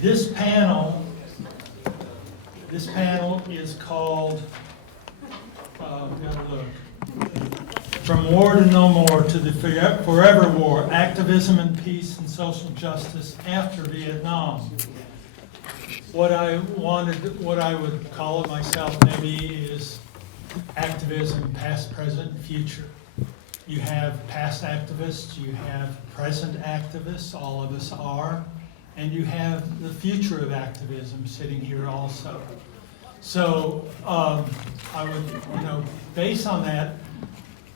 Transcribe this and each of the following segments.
This panel is called, gotta look, From War to No More to the Forever War, Activism and Peace and Social Justice After Vietnam. What I would call it myself maybe is activism, past, present, and future. You have past activists, you have present activists, all of us are, and you have the future of activism sitting here also. So I would, based on that,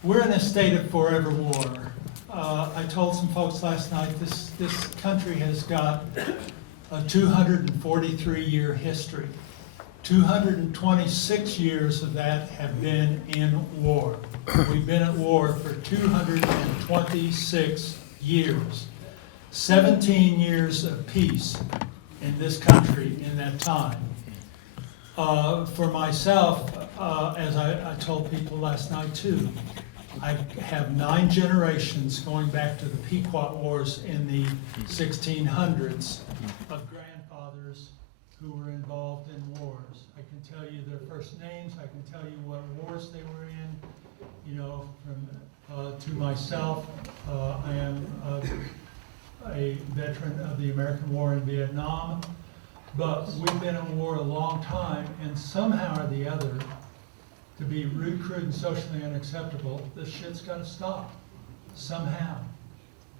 we're in a state of forever war. I told some folks last night, this country has got a 243-year history. 226 years of that have been in war. We've been at war for 226 years. 17 years of peace in this country in that time. For myself, as I told people last night too, I have 9 generations going back to the Pequot Wars in the 1600s of grandfathers who were involved in wars. I can tell you their first names, I can tell you what wars they were in. To myself, I am a veteran of the American War in Vietnam, but we've been in war a long time, and somehow or the other, to be rude, crude, and socially unacceptable, this shit's got to stop somehow.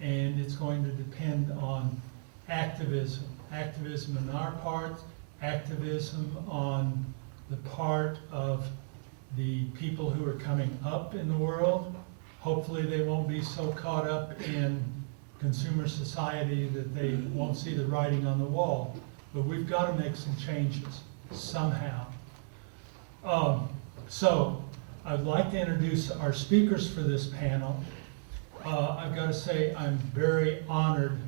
And it's going to depend on activism. Activism on our part, activism on the part of the people who are coming up in the world. Hopefully they won't be so caught up in consumer society that they won't see the writing on the wall. But we've got to make some changes somehow. So I'd like to introduce our speakers for this panel. I've got to say I'm very honored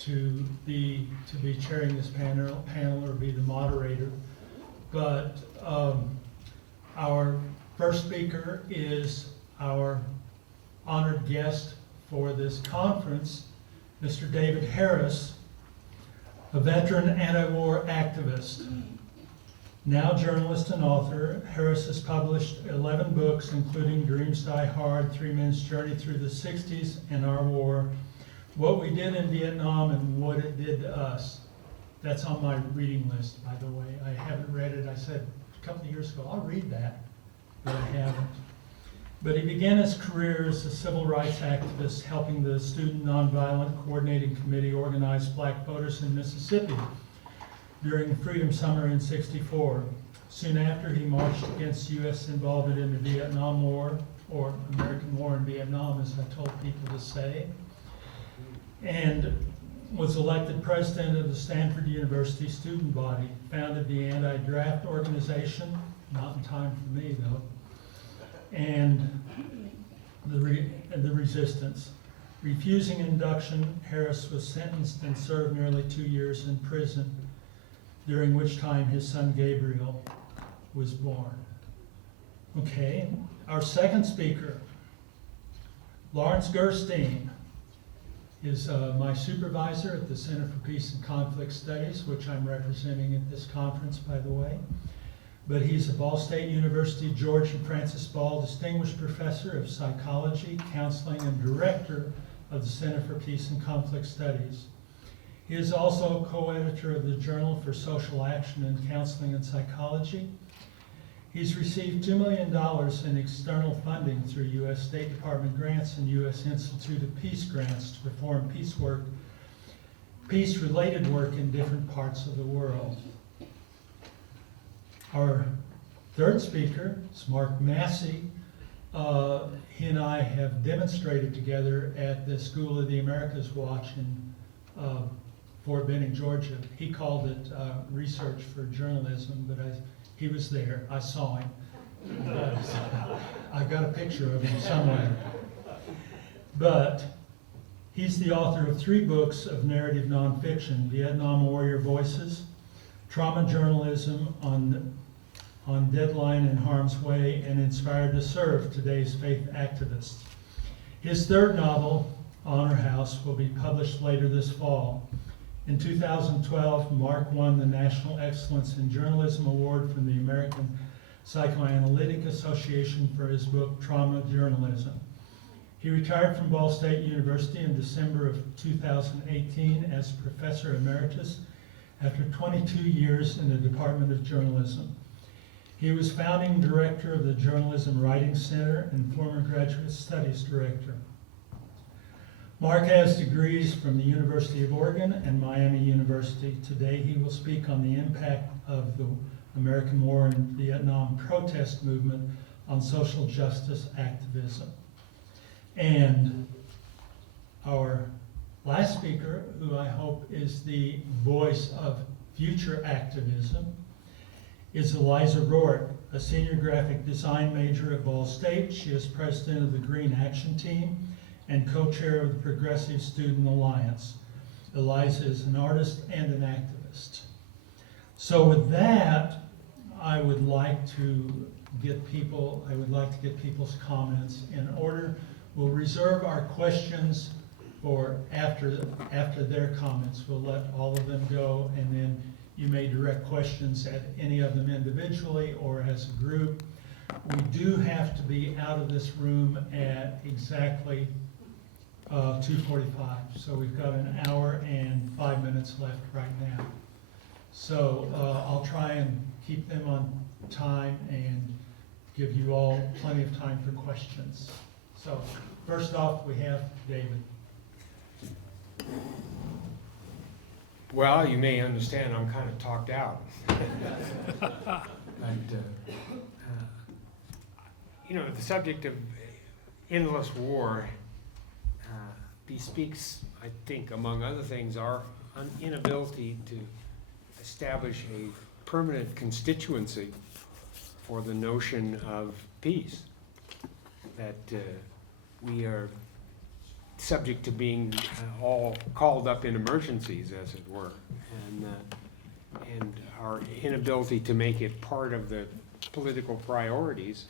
to be chairing this panel or be the moderator. But our first speaker is our honored guest for this conference, Mr. David Harris, a veteran anti-war activist. Now journalist and author, Harris has published 11 books, including Dreams Die Hard, 3 Men's Journey Through the 60s and Our War, What We Did in Vietnam and What It Did to Us. That's on my reading list, by the way. I haven't read it. I said a couple of years ago, I'll read that, but I haven't. But he began his career as a civil rights activist, helping the Student Nonviolent Coordinating Committee organize black voters in Mississippi during Freedom Summer in '64. Soon after, he marched against U.S. involvement in the Vietnam War, or American War in Vietnam, as I told people to say, and was elected president of the Stanford University student body, founded the anti-draft organization, not in time for me though, and the resistance. Refusing induction, Harris was sentenced and served nearly 2 years in prison, during which time his son Gabriel was born. Okay, our second speaker, Lawrence Gerstein, is my supervisor at the Center for Peace and Conflict Studies, which I'm representing at this conference, by the way. But he's a Ball State University George and Francis Ball Distinguished Professor of Psychology, Counseling, and Director of the Center for Peace and Conflict Studies. He is also co-editor of the Journal for Social Action in Counseling and Psychology. He's received $2 million in external funding through U.S. State Department grants and U.S. Institute of Peace grants to perform peace-related work in different parts of the world. Our third speaker is Mark Massey. He and I have demonstrated together at the School of the Americas Watch in Fort Benning, Georgia. He called it research for journalism, but he was there. I saw him. I got a picture of him somewhere. But he's the author of 3 books of narrative nonfiction: Vietnam Warrior Voices, Trauma Journalism on Deadline and Harm's Way, and Inspired to Serve, Today's Faith Activists. His third novel, Honor House, will be published later this fall. In 2012, Mark won the National Excellence in Journalism Award from the American Psychoanalytic Association for his book, Trauma Journalism. He retired from Ball State University in December of 2018 as Professor Emeritus after 22 years in the Department of Journalism. He was founding director of the Journalism Writing Center and former Graduate Studies Director. Mark has degrees from the University of Oregon and Miami University. Today he will speak on the impact of the American War and Vietnam protest movement on social justice activism. And our last speaker, who I hope is the voice of future activism, is Eliza Roark, a senior graphic design major at Ball State. She is president of the Green Action Team and co-chair of the Progressive Student Alliance. Eliza is an artist and an activist. So with that, I would like to get people's comments in order. We'll reserve our questions for after their comments. We'll let all of them go, and then you may direct questions at any of them individually or as a group. We do have to be out of this room at exactly 2:45, so we've got an hour and 5 minutes left right now. So I'll try and keep them on time and give you all plenty of time for questions. So first off, we have David. Well, you may understand I'm kind of talked out. You know, the subject of endless war bespeaks, I think, among other things, our inability to establish a permanent constituency for the notion of peace. That we are subject to being all called up in emergencies, as it were, and our inability to make it part of the political priorities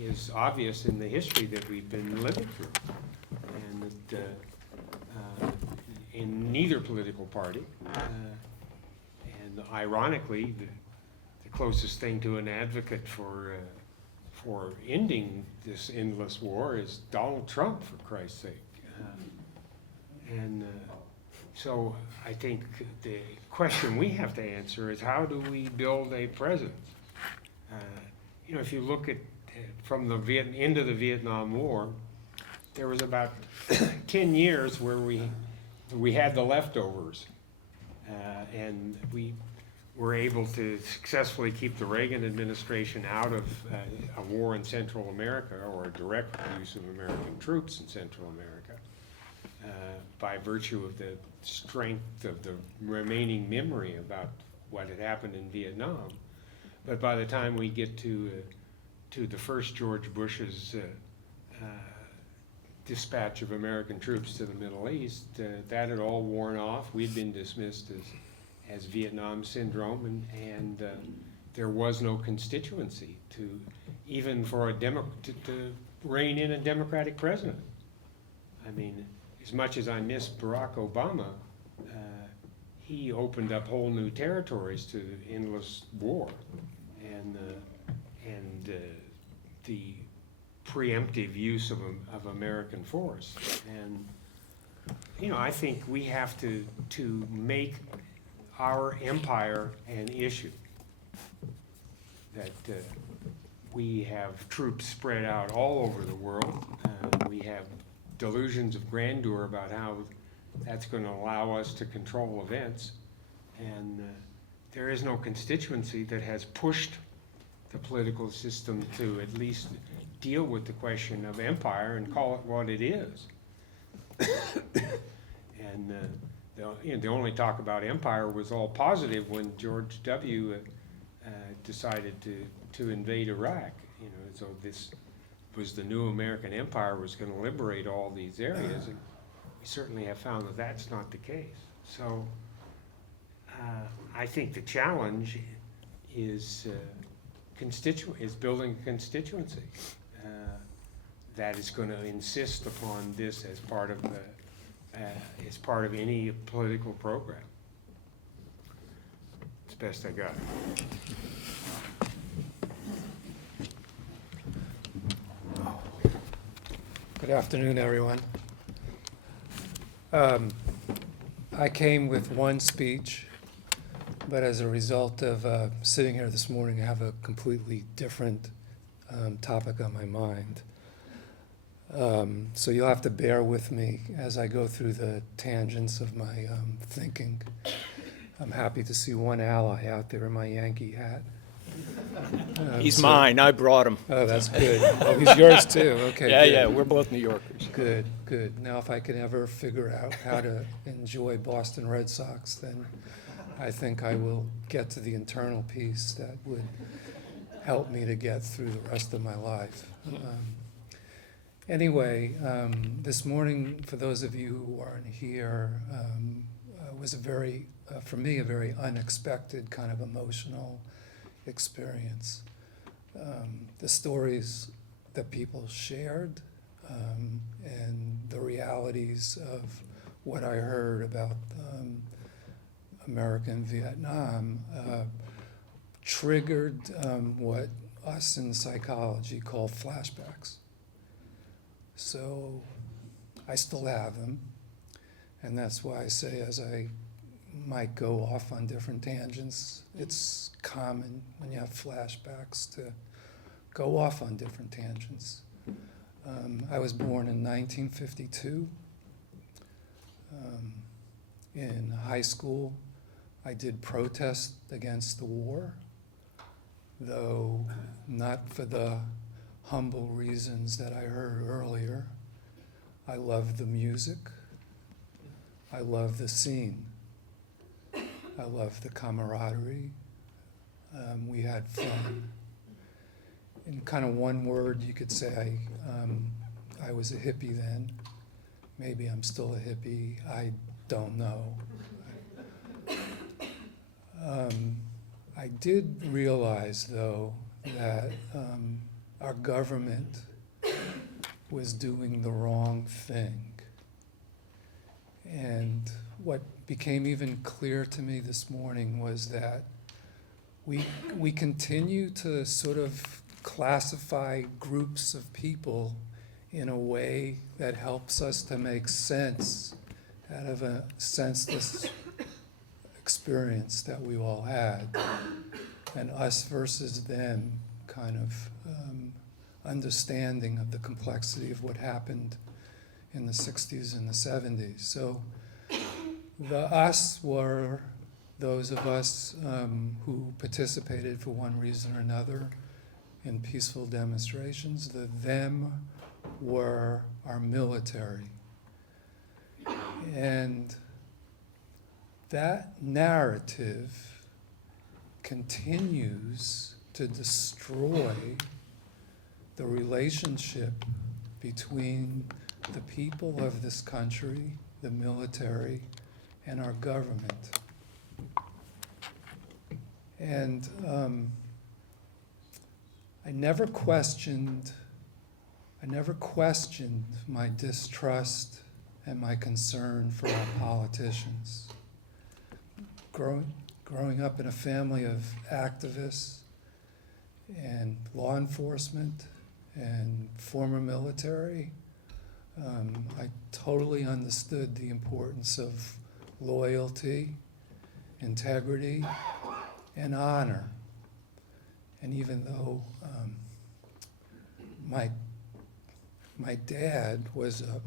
is obvious in the history that we've been living through, and that in neither political party, and ironically, the closest thing to an advocate for ending this endless war is Donald Trump, for Christ's sake. So I think the question we have to answer is, how do we build a presence? You know, if you look at from the end of the Vietnam War, there was about 10 years where we had the leftovers, and we were able to successfully keep the Reagan administration out of a war in Central America, or a direct use of American troops in Central America, by virtue of the strength of the remaining memory about what had happened in Vietnam. But by the time we get to the first George Bush's dispatch of American troops to the Middle East, that had all worn off. We'd been dismissed as Vietnam syndrome, and there was no constituency to even for to rein in a Democratic president. I mean, as much as I miss Barack Obama, he opened up whole new territories to the endless war, and the preemptive use of American force. And you know, I think we have to make our empire an issue, that we have troops spread out all over the world. We have delusions of grandeur about how that's going to allow us to control events, and there is no constituency that has pushed the political system to at least deal with the question of empire and call it what it is. And the only talk about empire was all positive when George W. Decided to invade Iraq. You know, so this was the new American empire was going to liberate all these areas, and we certainly have found that that's not the case. So I think the challenge is building a constituency that is going to insist upon this as part of as part of any political program. It's the best I got. Good afternoon, everyone. I came with one speech, but as a result of sitting here this morning, I have a completely different topic on my mind. So you'll have to bear with me as I go through the tangents of my thinking. I'm happy to see one ally out there in my Yankee hat. He's mine. I brought him. Oh, that's good. Oh, he's yours too. Okay. Yeah, good. yeah, we're both New Yorkers. Good, good. Now, if I can ever figure out how to enjoy Boston Red Sox, then I think I will get to the internal peace that would help me to get through the rest of my life. Anyway, this morning, for those of you who aren't here, was for me, a very unexpected kind of emotional experience. The stories that people shared and the realities of what I heard about American Vietnam triggered what us in psychology call flashbacks. So I still have them, and that's why I say, as I might go off on different tangents, it's common when you have flashbacks to go off on different tangents. I was born in 1952. In high school, I did protest against the war, though not for the humble reasons that I heard earlier. I loved the music. I loved the scene. I loved the camaraderie. We had fun. In kind of one word, you could say I was a hippie then. Maybe I'm still a hippie. I don't know. I did realize, though, that our government was doing the wrong thing. And what became even clear to me this morning was that we continue to sort of classify groups of people in a way that helps us to make sense out of a senseless experience that we all had, and us versus them kind of understanding of the complexity of what happened in the 60s and the 70s. So the us were those of us who participated for one reason or another in peaceful demonstrations. The them were our military. And that narrative continues to destroy the relationship between the people of this country, the military, and our government. And I never questioned my distrust and my concern for our politicians. Growing up in a family of activists and law enforcement and former military, I totally understood the importance of loyalty, integrity, and honor. And even though my dad was a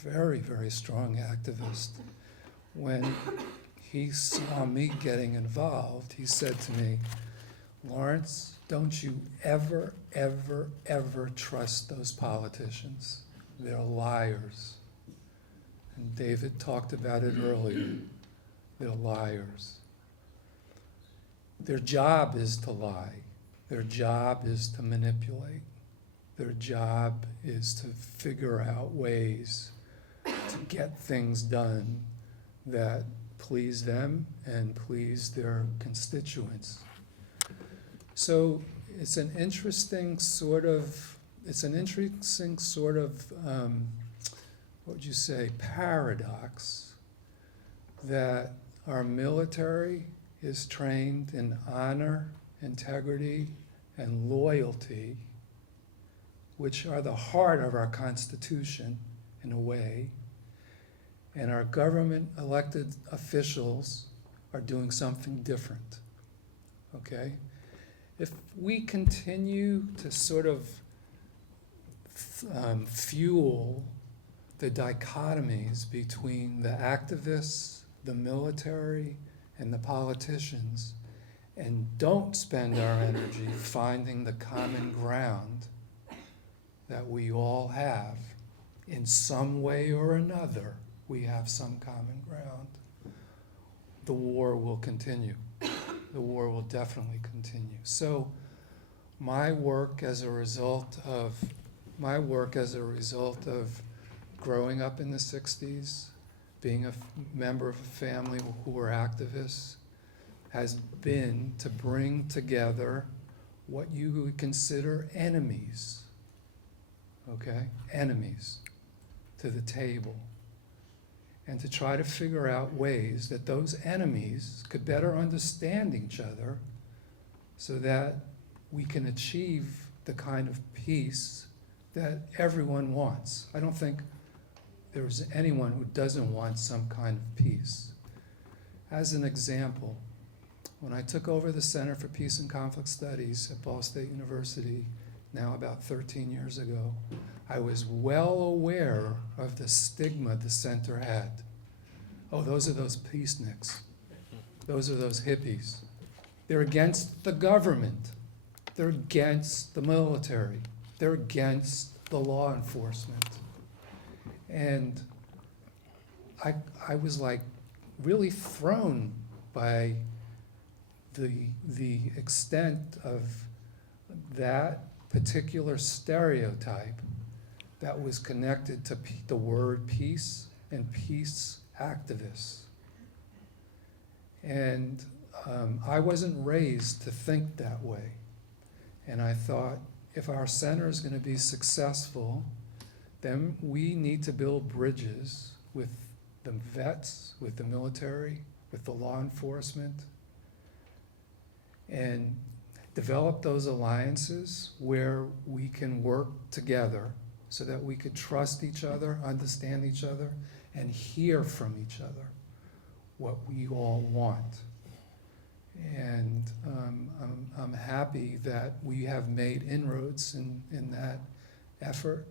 very, very strong activist, when he saw me getting involved, he said to me, "Lawrence, don't you ever, ever, ever trust those politicians. They're liars." And David talked about it earlier. They're liars. Their job is to lie. Their job is to manipulate. Their job is to figure out ways to get things done that please them and please their constituents. So it's an interesting sort of what would you say, paradox that our military is trained in honor, integrity, and loyalty, which are the heart of our Constitution in a way, and our government elected officials are doing something different, okay? If we continue to sort of fuel the dichotomies between the activists, the military, and the politicians, and don't spend our energy finding the common ground that we all have, in some way or another, we have some common ground, the war will continue. The war will definitely continue. So my work as a result of growing up in the 60s, being a member of a family who were activists, has been to bring together what you would consider enemies, okay? Enemies to the table. And to try to figure out ways that those enemies could better understand each other so that we can achieve the kind of peace that everyone wants. I don't think there's anyone who doesn't want some kind of peace. As an example, when I took over the Center for Peace and Conflict Studies at Ball State University, now about 13 years ago, I was well aware of the stigma the center had. Oh, those are those peaceniks. Those are those hippies. They're against the government. They're against the military. They're against the law enforcement. And I was like really thrown by the extent of that particular stereotype that was connected to the word peace and peace activists. And I wasn't raised to think that way. And I thought, if our center is going to be successful, then we need to build bridges with the vets, with the military, with the law enforcement, and develop those alliances where we can work together so that we could trust each other, understand each other, and hear from each other what we all want. And I'm happy that we have made inroads in that effort,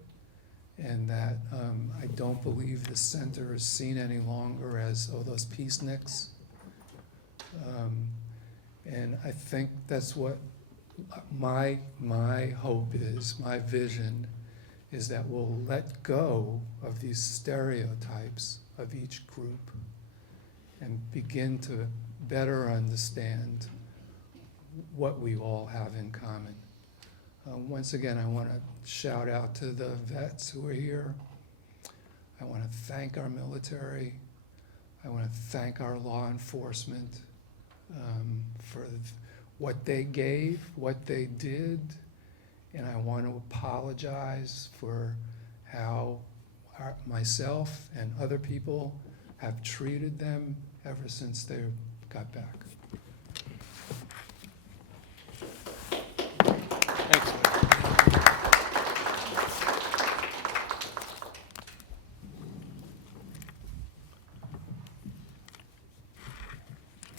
and that I don't believe the center is seen any longer as, oh, those peaceniks. And I think that's what my hope is, my vision is, that we'll let go of these stereotypes of each group and begin to better understand what we all have in common. Once again, I want to shout out to the vets who are here. I want to thank our military. I want to thank our law enforcement for what they gave, what they did, and I want to apologize for how myself and other people have treated them ever since they got back. Thanks.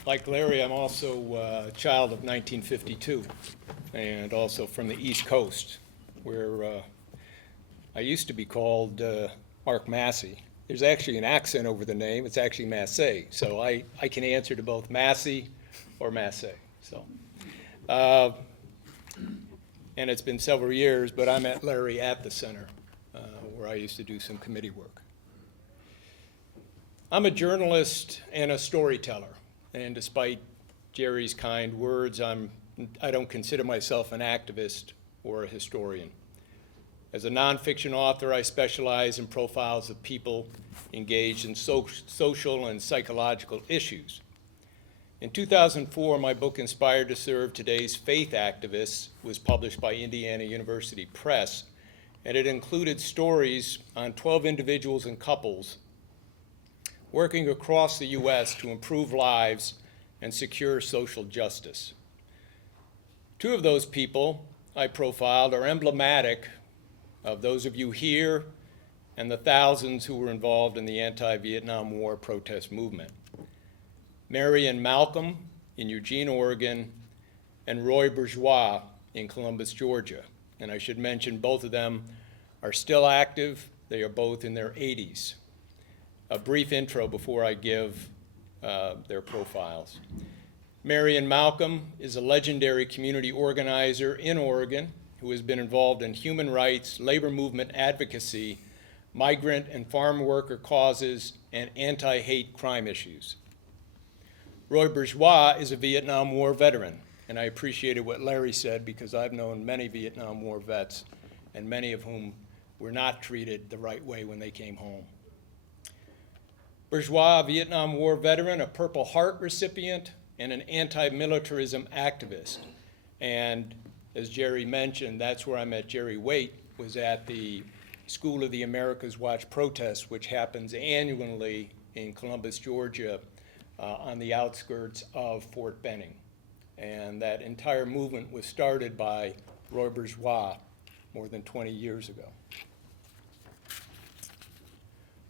Like Larry, I'm also a child of 1952, and also from the East Coast, where I used to be called Mark Massey. There's actually an accent over the name. It's actually Massey. So I can answer to both Massey or Massey. So, and it's been several years, but I met Larry at the center, where I used to do some committee work. I'm a journalist and a storyteller. And despite Jerry's kind words, I don't consider myself an activist or a historian. As a nonfiction author, I specialize in profiles of people engaged in social and psychological issues. In 2004, my book, Inspired to Serve Today's Faith Activists, was published by Indiana University Press and it included stories on 12 individuals and couples working across the U.S. to improve lives and secure social justice. Two of those people I profiled are emblematic of those of you here and the thousands who were involved in the anti-Vietnam War protest movement. Mary and Malcolm in Eugene, Oregon, and Roy Burgeois in Columbus, Georgia. And I should mention both of them are still active. They are both in their 80s. A brief intro before I give their profiles. Mary and Malcolm is a legendary community organizer in Oregon who has been involved in human rights, labor movement advocacy, migrant and farm worker causes, and anti-hate crime issues. Roy Burgeois is a Vietnam War veteran, and I appreciated what Larry said because I've known many Vietnam War vets, and many of whom were not treated the right way when they came home. Burgeois, a Vietnam War veteran, a Purple Heart recipient, and an anti-militarism activist. And as Jerry mentioned, that's where I met Jerry Waite, was at the School of the Americas Watch protest, which happens annually in Columbus, Georgia, on the outskirts of Fort Benning. And that entire movement was started by Roy Burgeois more than 20 years ago.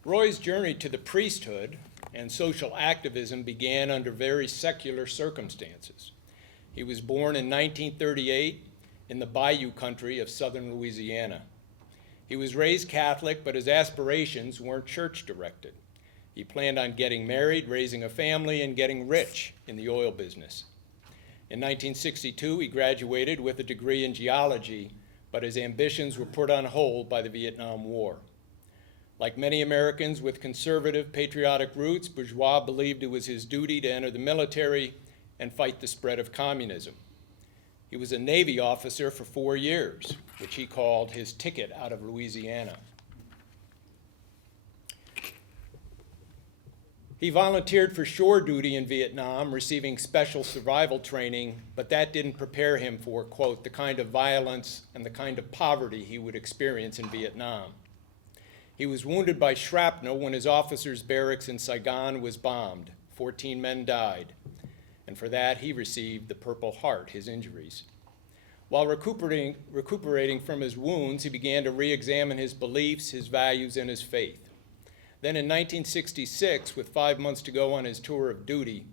Roy's journey to the priesthood and social activism began under very secular circumstances. He was born in 1938 in the Bayou country of southern Louisiana. He was raised Catholic, but his aspirations weren't church-directed. He planned on getting married, raising a family, and getting rich in the oil business. In 1962, he graduated with a degree in geology, but his ambitions were put on hold by the Vietnam War. Like many Americans with conservative, patriotic roots, Burgeois believed it was his duty to enter the military and fight the spread of communism. He was a Navy officer for 4 years, which he called his ticket out of Louisiana. He volunteered for shore duty in Vietnam, receiving special survival training, but that didn't prepare him for, quote, the kind of violence and the kind of poverty he would experience in Vietnam. He was wounded by shrapnel when his officers' barracks in Saigon was bombed. 14 men died, and for that he received the Purple Heart, his injuries. While recuperating from his wounds, he began to re-examine his beliefs, his values, and his faith. Then in 1966, with 5 months to go on his tour of duty,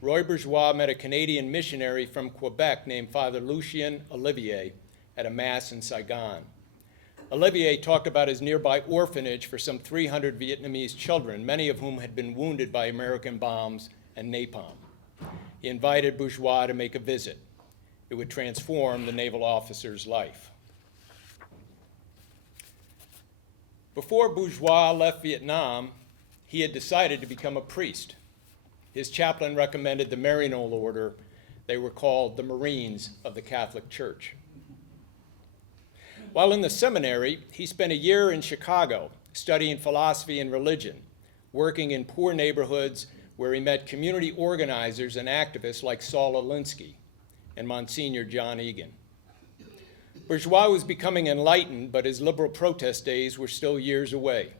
Roy Burgeois met a Canadian missionary from Quebec named Father Lucien Olivier at a mass in Saigon. Olivier talked about his nearby orphanage for some 300 Vietnamese children, many of whom had been wounded by American bombs and napalm. He invited Burgeois to make a visit. It would transform the naval officer's life. Before Burgeois left Vietnam, he had decided to become a priest. His chaplain recommended the Maryknoll order. They were called the Marines of the Catholic Church. While in the seminary, he spent a year in Chicago studying philosophy and religion, working in poor neighborhoods where he met community organizers and activists like Saul Alinsky and Monsignor John Egan. Burgeois was becoming enlightened, but his liberal protest days were still years away.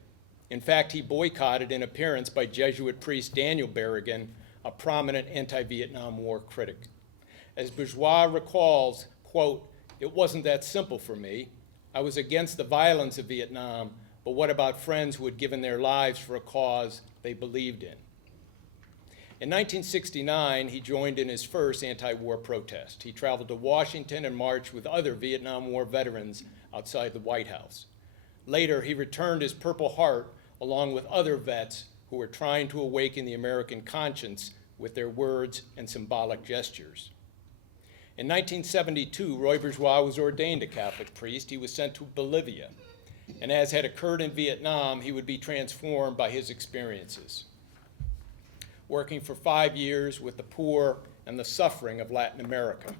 In fact, he boycotted an appearance by Jesuit priest Daniel Berrigan, a prominent anti-Vietnam War critic. As Burgeois recalls, quote, "It wasn't that simple for me. I was against the violence of Vietnam, but what about friends who had given their lives for a cause they believed in?" In 1969, he joined in his first anti-war protest. He traveled to Washington and marched with other Vietnam War veterans outside the White House. Later, he returned his Purple Heart along with other vets who were trying to awaken the American conscience with their words and symbolic gestures. In 1972, Roy Burgeois was ordained a Catholic priest. He was sent to Bolivia. And as had occurred in Vietnam, he would be transformed by his experiences. Working for 5 years with the poor and the suffering of Latin America.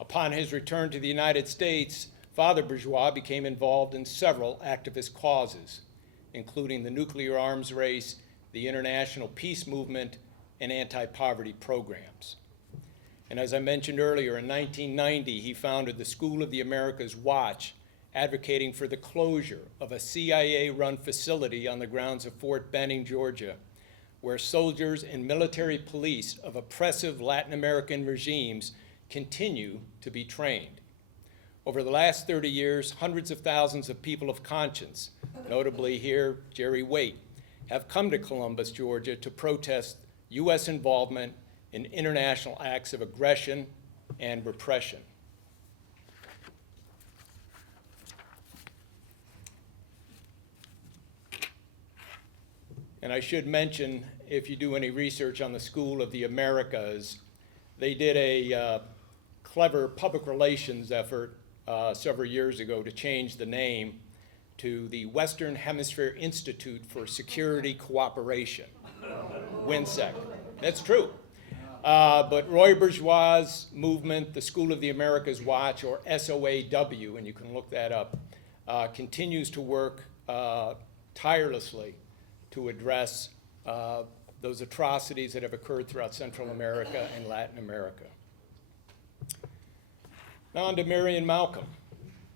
Upon his return to the United States, Father Burgeois became involved in several activist causes, including the nuclear arms race, the international peace movement, and anti-poverty programs. And as I mentioned earlier, in 1990, he founded the School of the Americas Watch advocating for the closure of a CIA-run facility on the grounds of Fort Benning, Georgia, where soldiers and military police of oppressive Latin American regimes continue to be trained. Over the last 30 years, hundreds of thousands of people of conscience, notably here Jerry Waite, have come to Columbus, Georgia to protest U.S. involvement in international acts of aggression and repression. And I should mention, if you do any research on the School of the Americas, they did a clever public relations effort several years ago to change the name to the Western Hemisphere Institute for Security Cooperation, WINSEC. That's true. But Roy Burgeois' movement, the School of the Americas Watch, or SOAW, and you can look that up, continues to work tirelessly to address those atrocities that have occurred throughout Central America and Latin America. Now on to Mary and Malcolm.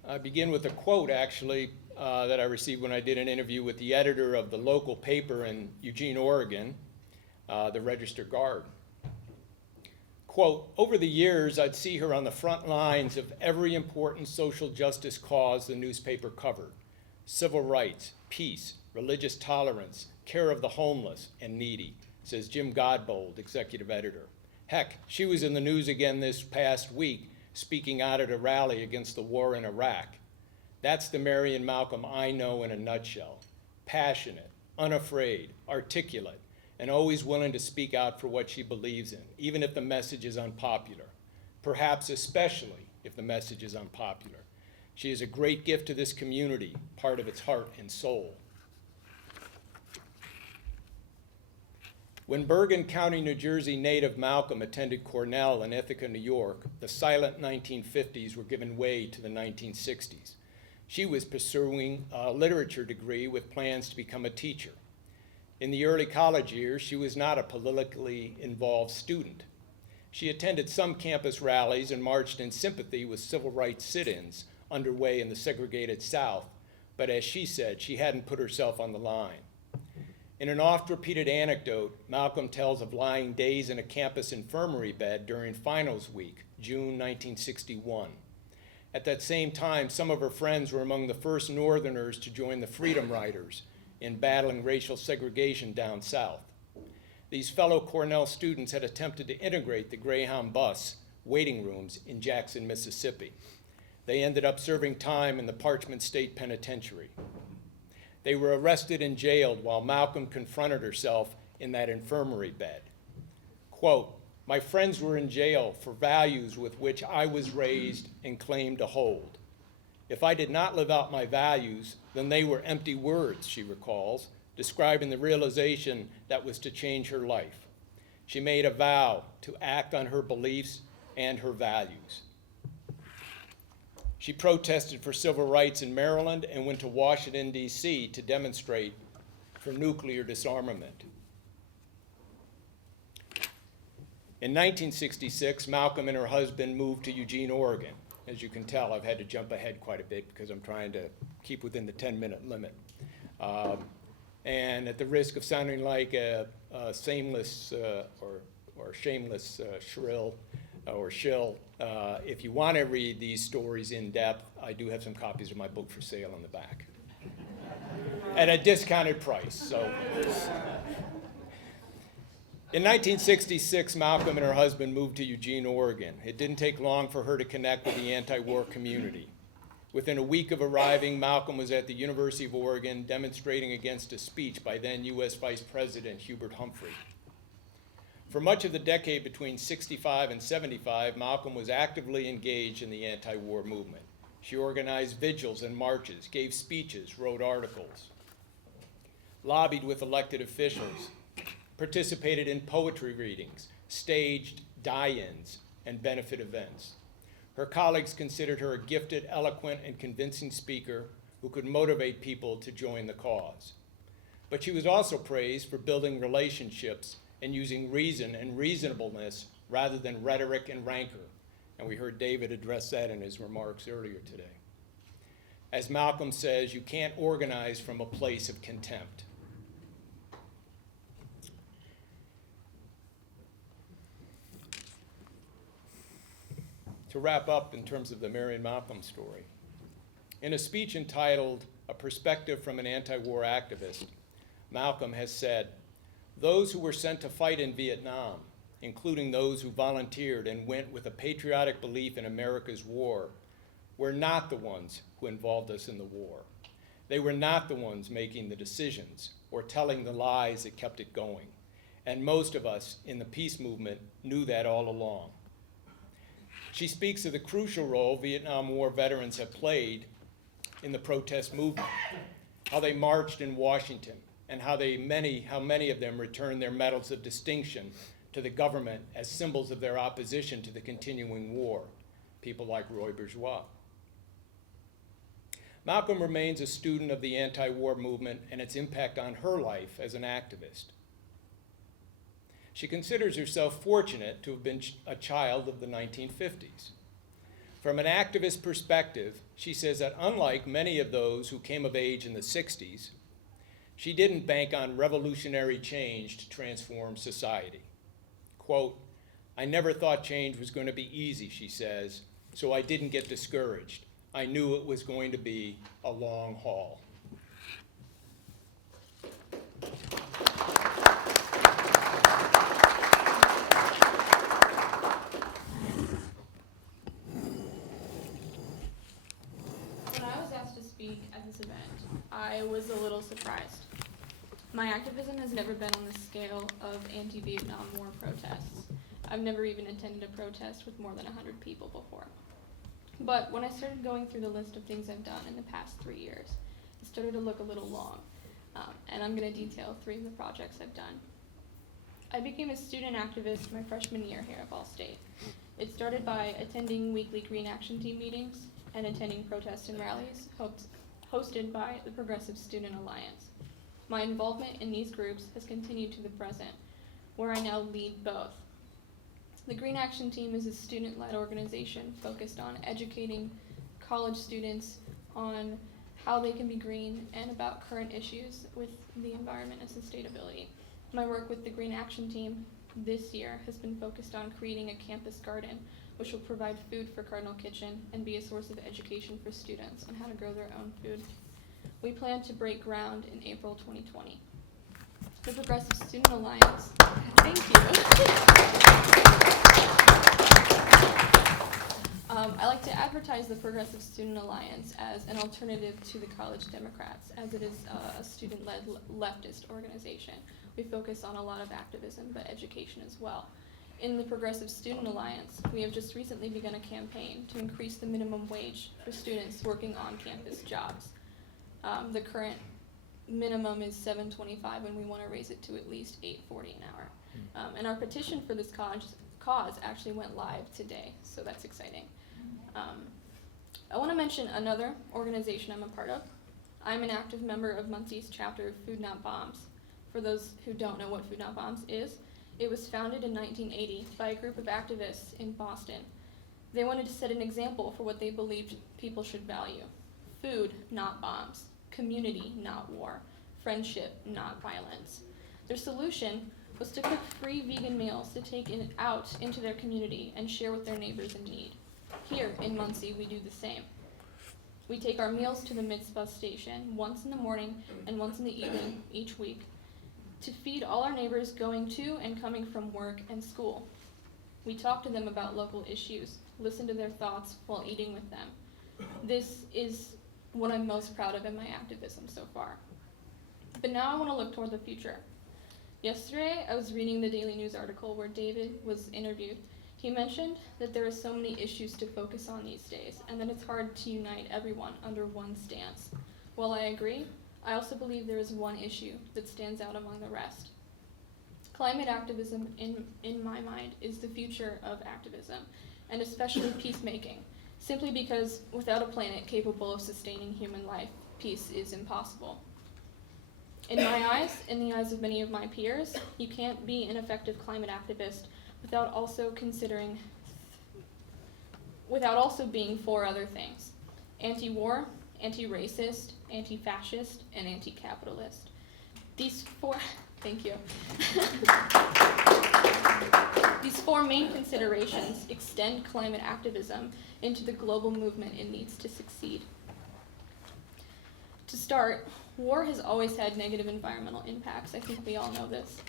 I begin with a quote, actually, that I received when I did an interview with the editor of the local paper in Eugene, Oregon, the Register Guard. Quote, "Over the years, I'd see her on the front lines of every important social justice cause the newspaper covered: civil rights, peace, religious tolerance, care of the homeless and needy," says Jim Godbold, executive editor. Heck, she was in the news again this past week, speaking out at a rally against the war in Iraq. That's the Mary and Malcolm I know in a nutshell: passionate, unafraid, articulate, and always willing to speak out for what she believes in, even if the message is unpopular, perhaps especially if the message is unpopular. She is a great gift to this community, part of its heart and soul. When Bergen County, New Jersey native Malcolm attended Cornell in Ithaca, New York, the silent 1950s were given way to the 1960s. She was pursuing a literature degree with plans to become a teacher. In the early college years, she was not a politically involved student. She attended some campus rallies and marched in sympathy with civil rights sit-ins underway in the segregated South, but as she said, she hadn't put herself on the line. In an oft-repeated anecdote, Malcolm tells of lying days in a campus infirmary bed during finals week, June 1961. At that same time, some of her friends were among the first Northerners to join the Freedom Riders in battling racial segregation down south. These fellow Cornell students had attempted to integrate the Greyhound bus waiting rooms in Jackson, Mississippi. They ended up serving time in the Parchment State Penitentiary. They were arrested and jailed while Malcolm confronted herself in that infirmary bed. Quote, "My friends were in jail for values with which I was raised and claimed to hold. If I did not live out my values, then they were empty words," she recalls, describing the realization that was to change her life. She made a vow to act on her beliefs and her values. She protested for civil rights in Maryland and went to Washington, D.C. to demonstrate for nuclear disarmament. In 1966, Malcolm and her husband moved to Eugene, Oregon. As you can tell, I've had to jump ahead quite a bit because I'm trying to keep within the 10-minute limit. And at the risk of sounding like a shameless or shameless shrill or shill, if you want to read these stories in depth, I do have some copies of my book for sale in the back at a discounted price. So. In 1966, Malcolm and her husband moved to Eugene, Oregon. It didn't take long for her to connect with the anti-war community. Within a week of arriving, Malcolm was at the University of Oregon demonstrating against a speech by then U.S. Vice President Hubert Humphrey. For much of the decade between 65 and 75, Malcolm was actively engaged in the anti-war movement. She organized vigils and marches, gave speeches, wrote articles, lobbied with elected officials, participated in poetry readings, staged die-ins, and benefit events. Her colleagues considered her a gifted, eloquent, and convincing speaker who could motivate people to join the cause. But she was also praised for building relationships and using reason and reasonableness rather than rhetoric and rancor. And we heard David address that in his remarks earlier today. As Malcolm says, you can't organize from a place of contempt. To wrap up in terms of the Marion Malcolm story, in a speech entitled "A Perspective from an Anti-War Activist," Malcolm has said, "Those who were sent to fight in Vietnam, including those who volunteered and went with a patriotic belief in America's war, were not the ones who involved us in the war. They were not the ones making the decisions or telling the lies that kept it going. And most of us in the peace movement knew that all along." She speaks of the crucial role Vietnam War veterans have played in the protest movement, how they marched in Washington, and how many of them returned their medals of distinction to the government as symbols of their opposition to the continuing war, people like Roy Burgeois. Malcolm remains a student of the anti-war movement and its impact on her life as an activist. She considers herself fortunate to have been a child of the 1950s. From an activist perspective, she says that unlike many of those who came of age in the 60s, she didn't bank on revolutionary change to transform society. Quote, "I never thought change was going to be easy," she says, "so I didn't get discouraged. I knew it was going to be a long haul." When I was asked to speak at this event, I was a little surprised. My activism has never been on the scale of anti-Vietnam War protests. I've never even attended a protest with more than 100 people before. But when I started going through the list of things I've done in the past 3 years, it started to look a little long, and I'm going to detail 3 of the projects I've done. I became a student activist my freshman year here at Ball State. It started by attending weekly Green Action Team meetings and attending protests and rallies hosted by the Progressive Student Alliance. My involvement in these groups has continued to the present, where I now lead both. The Green Action Team is a student-led organization focused on educating college students on how they can be green and about current issues with the environment and sustainability. My work with the Green Action Team this year has been focused on creating a campus garden, which will provide food for Cardinal Kitchen and be a source of education for students on how to grow their own food. We plan to break ground in April 2020. The Progressive Student Alliance, thank you. I like to advertise the Progressive Student Alliance as an alternative to the College Democrats, as it is a student-led leftist organization. We focus on a lot of activism, but education as well. In the Progressive Student Alliance, we have just recently begun a campaign to increase the minimum wage for students working on-campus jobs. The current minimum is $7.25, and we want to raise it to at least $8.40 an hour. And our petition for this cause actually went live today, so that's exciting. I want to mention another organization I'm a part of. I'm an active member of Muncie's chapter of Food Not Bombs. For those who don't know what Food Not Bombs is, it was founded in 1980 by a group of activists in Boston. They wanted to set an example for what they believed people should value. Food, not bombs. Community, not war. Friendship, not violence. Their solution was to cook free vegan meals to take out into their community and share with their neighbors in need. Here in Muncie, we do the same. We take our meals to the Mitzvah station once in the morning and once in the evening each week to feed all our neighbors going to and coming from work and school. We talk to them about local issues, listen to their thoughts while eating with them. This is what I'm most proud of in my activism so far. But now I want to look toward the future. Yesterday, I was reading the Daily News article where David was interviewed. He mentioned that there are so many issues to focus on these days, and that it's hard to unite everyone under one stance. While I agree, I also believe there is one issue that stands out among the rest. Climate activism, in my mind, is the future of activism, and especially peacemaking, simply because without a planet capable of sustaining human life, peace is impossible. In my eyes, in the eyes of many of my peers, you can't be an effective climate activist without also being for other things: anti-war, anti-racist, anti-fascist, and anti-capitalist. These four, thank you. These four main considerations extend climate activism into the global movement it needs to succeed. To start, war has always had negative environmental impacts. I think we all know this.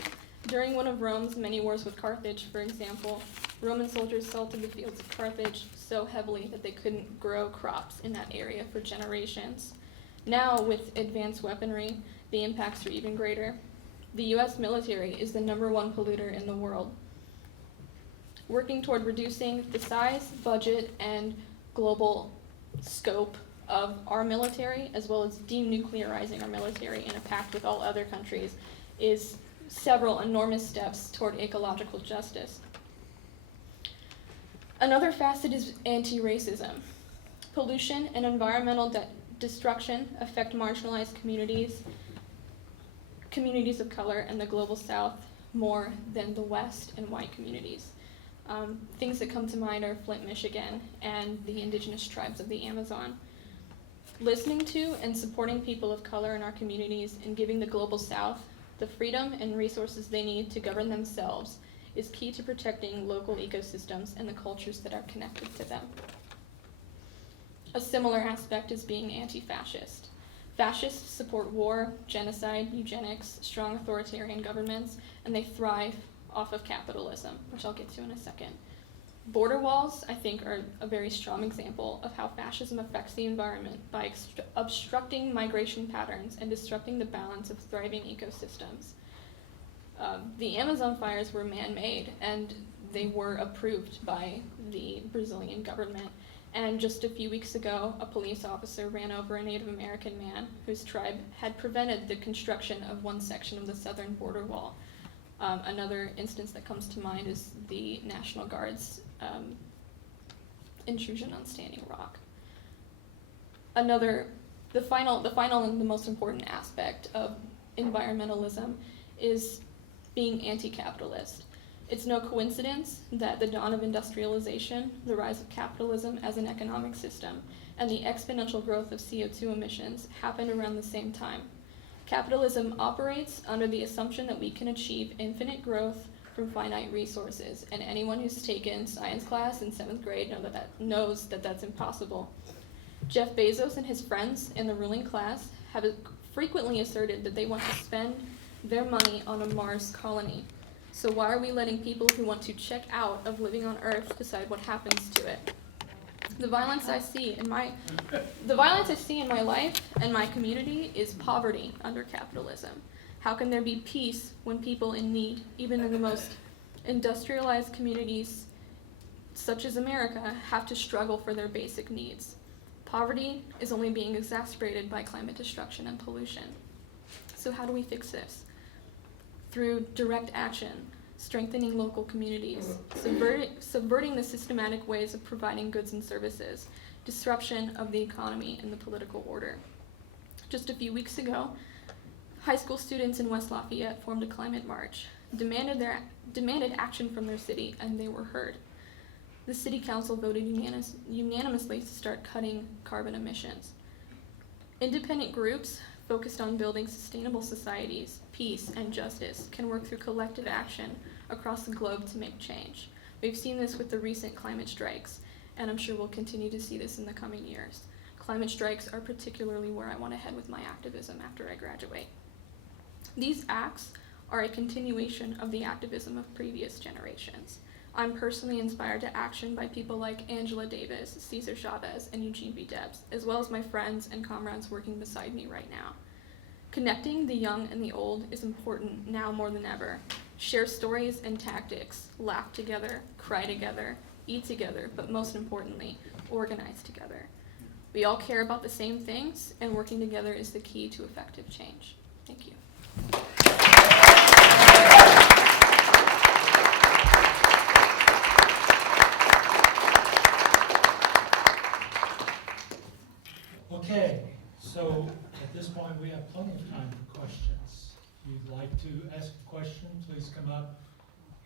During one of Rome's many wars with Carthage, for example, Roman soldiers salted the fields of Carthage so heavily that they couldn't grow crops in that area for generations. Now, with advanced weaponry, the impacts are even greater. The US military is the #1 polluter in the world. Working toward reducing the size, budget, and global scope of our military, as well as denuclearizing our military in a pact with all other countries, is several enormous steps toward ecological justice. Another facet is anti-racism. Pollution and environmental destruction affect marginalized communities of color and the global South more than the West and white communities. Things that come to mind are Flint, Michigan, and the indigenous tribes of the Amazon. Listening to and supporting people of color in our communities and giving the global South the freedom and resources they need to govern themselves is key to protecting local ecosystems and the cultures that are connected to them. A similar aspect is being anti-fascist. Fascists support war, genocide, eugenics, strong authoritarian governments, and they thrive off of capitalism, which I'll get to in a second. Border walls, I think, are a very strong example of how fascism affects the environment by obstructing migration patterns and disrupting the balance of thriving ecosystems. The Amazon fires were man-made, and they were approved by the Brazilian government. And just a few weeks ago, a police officer ran over a Native American man whose tribe had prevented the construction of one section of the southern border wall. Another instance that comes to mind is the National Guard's intrusion on Standing Rock. The final and the most important aspect of environmentalism is being anti-capitalist. It's no coincidence that the dawn of industrialization, the rise of capitalism as an economic system, and the exponential growth of CO2 emissions happened around the same time. Capitalism operates under the assumption that we can achieve infinite growth from finite resources, and anyone who's taken science class in 7th grade knows that that's impossible. Jeff Bezos and his friends in the ruling class have frequently asserted that they want to spend their money on a Mars colony. So why are we letting people who want to check out of living on Earth decide what happens to it? The violence I see in my life and my community is poverty under capitalism. How can there be peace when people in need, even in the most industrialized communities such as America, have to struggle for their basic needs? Poverty is only being exacerbated by climate destruction and pollution. So how do we fix this? Through direct action, strengthening local communities, subverting the systematic ways of providing goods and services, disruption of the economy and the political order. Just a few weeks ago, high school students in West Lafayette formed a climate march, demanded action from their city, and they were heard. The city council voted unanimously to start cutting carbon emissions. Independent groups focused on building sustainable societies, peace, and justice can work through collective action across the globe to make change. We've seen this with the recent climate strikes, and I'm sure we'll continue to see this in the coming years. Climate strikes are particularly where I want to head with my activism after I graduate. These acts are a continuation of the activism of previous generations. I'm personally inspired to action by people like Angela Davis, Cesar Chavez, and Eugene B. Debs, as well as my friends and comrades working beside me right now. Connecting the young and the old is important now more than ever. Share stories and tactics, laugh together, cry together, eat together, but most importantly, organize together. We all care about the same things, and working together is the key to effective change. Thank you. Okay, so at this point, we have plenty of time for questions. If you'd like to ask a question, please come up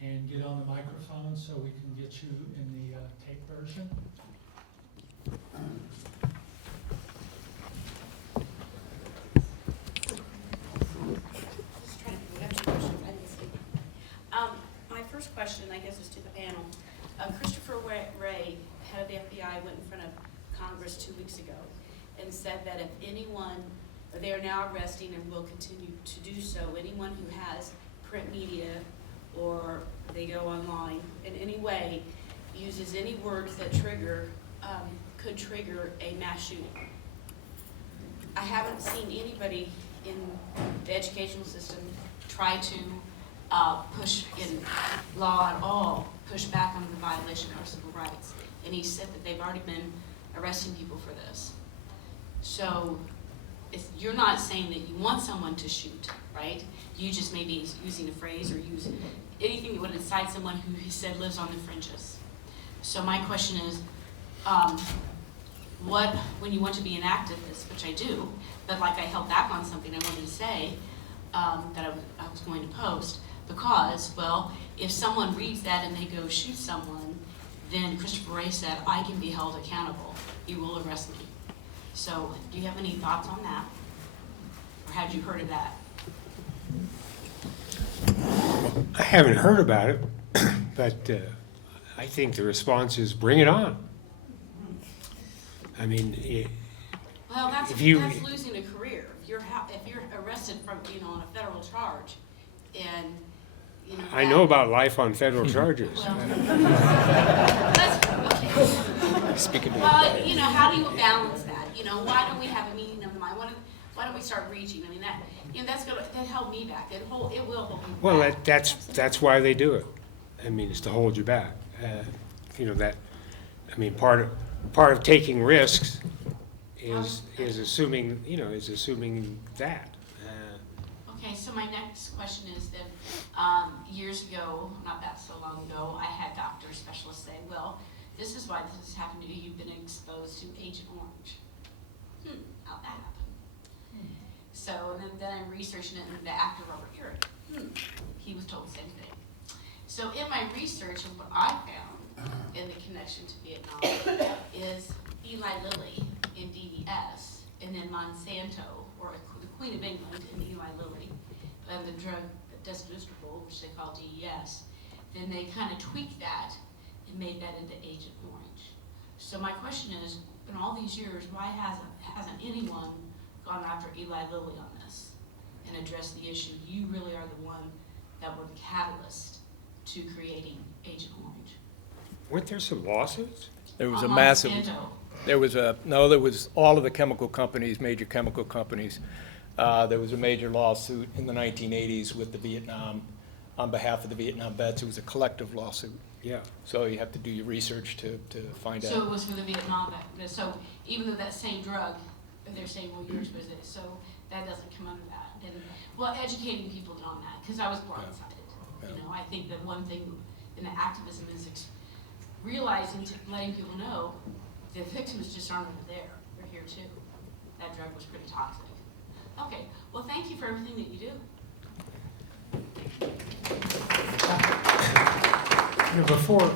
and get on the microphone so we can get you in the tape version. first question, I guess, is to the panel. Christopher Wray, head of the FBI, went in front of Congress 2 weeks ago and said that if anyone, they are now arresting and will continue to do so, anyone who has print media or they go online in any way, uses any words that could trigger a mass shooting. I haven't seen anybody in the educational system try to push in law at all, push back on the violation of our civil rights. And he said that they've already been arresting people for this. So you're not saying that you want someone to shoot, right? You just may be using a phrase or use anything that would incite someone who he said lives on the fringes. So my question is, when you want to be an activist, which I do, but like I held back on something I wanted to say that I was going to post, because, well, if someone reads that and they go shoot someone, then Christopher Wray said, I can be held accountable. He will arrest me. So do you have any thoughts on that? Or had you heard of that? I haven't heard about it, but I think the response is bring it on. I mean, Well, that's if you- that's losing a career. If you're arrested from on a federal charge, and I know about life on federal charges. Well, okay. Speaking to Well, how do you balance that? Why don't we have a meeting of the mind? Why don't we start reaching? I mean, that held me back. It will hold me Well, back. that's why they do it. I mean, it's to hold you back. Part of taking risks is assuming that. Okay, so my next question is that years ago, not that so long ago, I had doctors, specialists say, well, this is why this has happened to you. You've been exposed to Agent Orange. How'd that happen? So then I'm researching it, and the actor Robert Urich, he was told the same thing. So in my research, and what I found in the connection to Vietnam is Eli Lilly in DES, and then Monsanto, or the Queen of England in Eli Lilly, and the drug desmosterol, which they call DES. Then they kind of tweaked that and made that into Agent Orange. So my question is, in all these years, why hasn't anyone gone after Eli Lilly on this and addressed the issue? You really are the one that were the catalyst to creating Agent Orange. Weren't there some lawsuits? There was a On massive, Monsanto. there was all of the chemical companies, major chemical companies. There was a major lawsuit in the 1980s with the Vietnam, on behalf of the Vietnam vets. It was a collective lawsuit. Yeah. So you have to do your research to find So out. it was for the Vietnam vet. So even though that same drug, they're saying, well, yours was it, so that doesn't come under that. And, well, educating people on that, because I was blindsided. Yeah. I think that one thing in the activism is realizing, letting people know the victims just aren't over there. They're here too. That drug was pretty toxic. Okay, well, thank you for everything that you do. Before,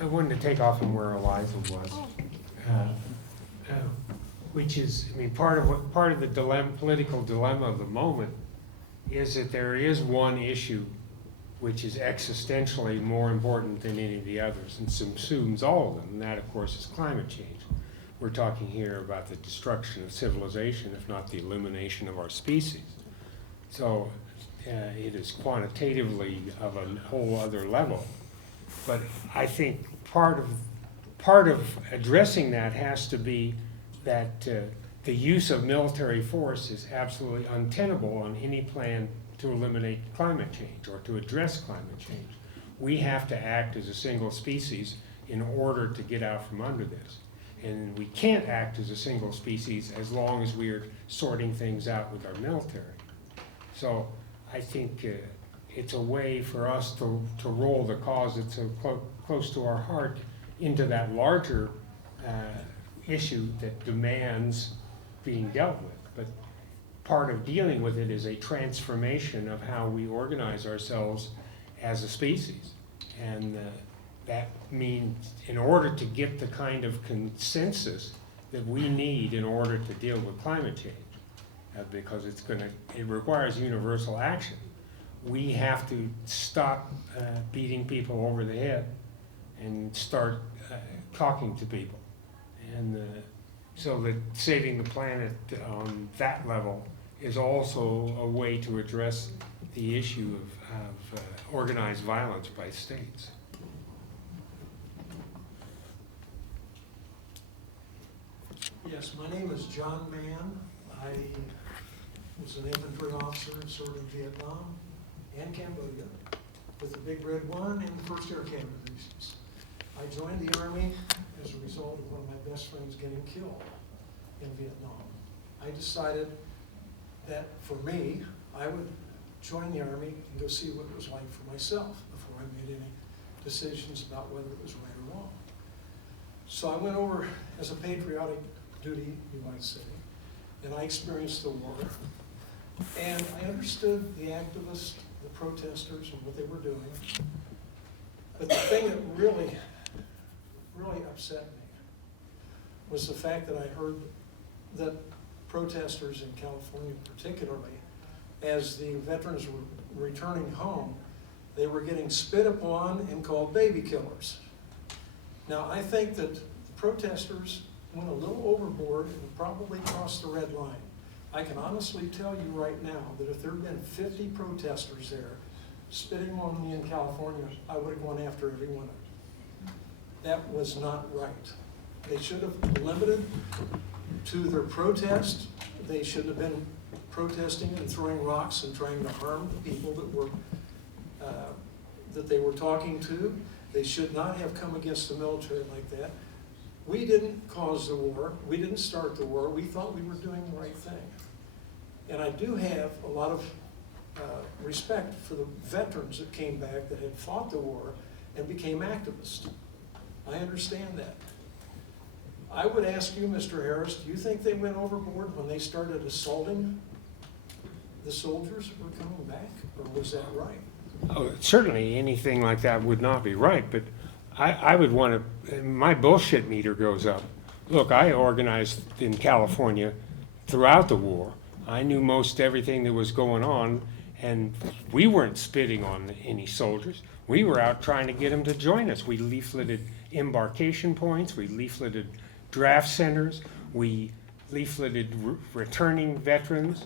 I wanted to take off from where Eliza was, which is, part of the political dilemma of the moment is that there is one issue which is existentially more important than any of the others and subsumes all of them, and that, of course, is climate change. We're talking here about the destruction of civilization, if not the elimination of our species. So it is quantitatively of a whole other level. But I think part of addressing that has to be that the use of military force is absolutely untenable on any plan to eliminate climate change or to address climate change. We have to act as a single species in order to get out from under this. And we can't act as a single species as long as we are sorting things out with our military. So I think it's a way for us to roll the cause that's so close to our heart into that larger issue that demands being dealt with. But part of dealing with it is a transformation of how we organize ourselves as a species. And that means in order to get the kind of consensus that we need in order to deal with climate change, because it requires universal action. we have to stop beating people over the head and start talking to people. And so that saving the planet on that level is also a way to address the issue of organized violence by states. Yes, my name is John Mann. I was an infantry officer and served in Vietnam and Cambodia with the Big Red One and the 1st Air Cavalry Divisions. I joined the Army as a result of one of my best friends getting killed in Vietnam. I decided that for me, I would join the Army and go see what it was like for myself before I made any decisions about whether it was right or wrong. So I went over as a patriotic duty, you might say, and I experienced the war. And I understood the activists, the protesters, and what they were doing. But the thing that really upset me was the fact that I heard that protesters in California particularly, as the veterans were returning home, they were getting spit upon and called baby killers. Now, I think that the protesters went a little overboard and probably crossed the red line. I can honestly tell you right now that if there had been 50 protesters there spitting on me in California, I would have gone after every one of them. That was not right. They should have limited to their protest. They should have been protesting and throwing rocks and trying to harm the people that they were talking to. They should not have come against the military like that. We didn't cause the war. We didn't start the war. We thought we were doing the right thing. And I do have a lot of respect for the veterans that came back that had fought the war and became activists. I understand that. I would ask you, Mr. Harris, do you think they went overboard when they started assaulting the soldiers who were coming back, or was that right? Oh, certainly anything like that would not be right, but I would want to, my bullshit meter goes up. Look, I organized in California throughout the war. I knew most everything that was going on, and we weren't spitting on any soldiers. We were out trying to get them to join us. We leafleted embarkation points, we leafleted draft centers, we leafleted returning veterans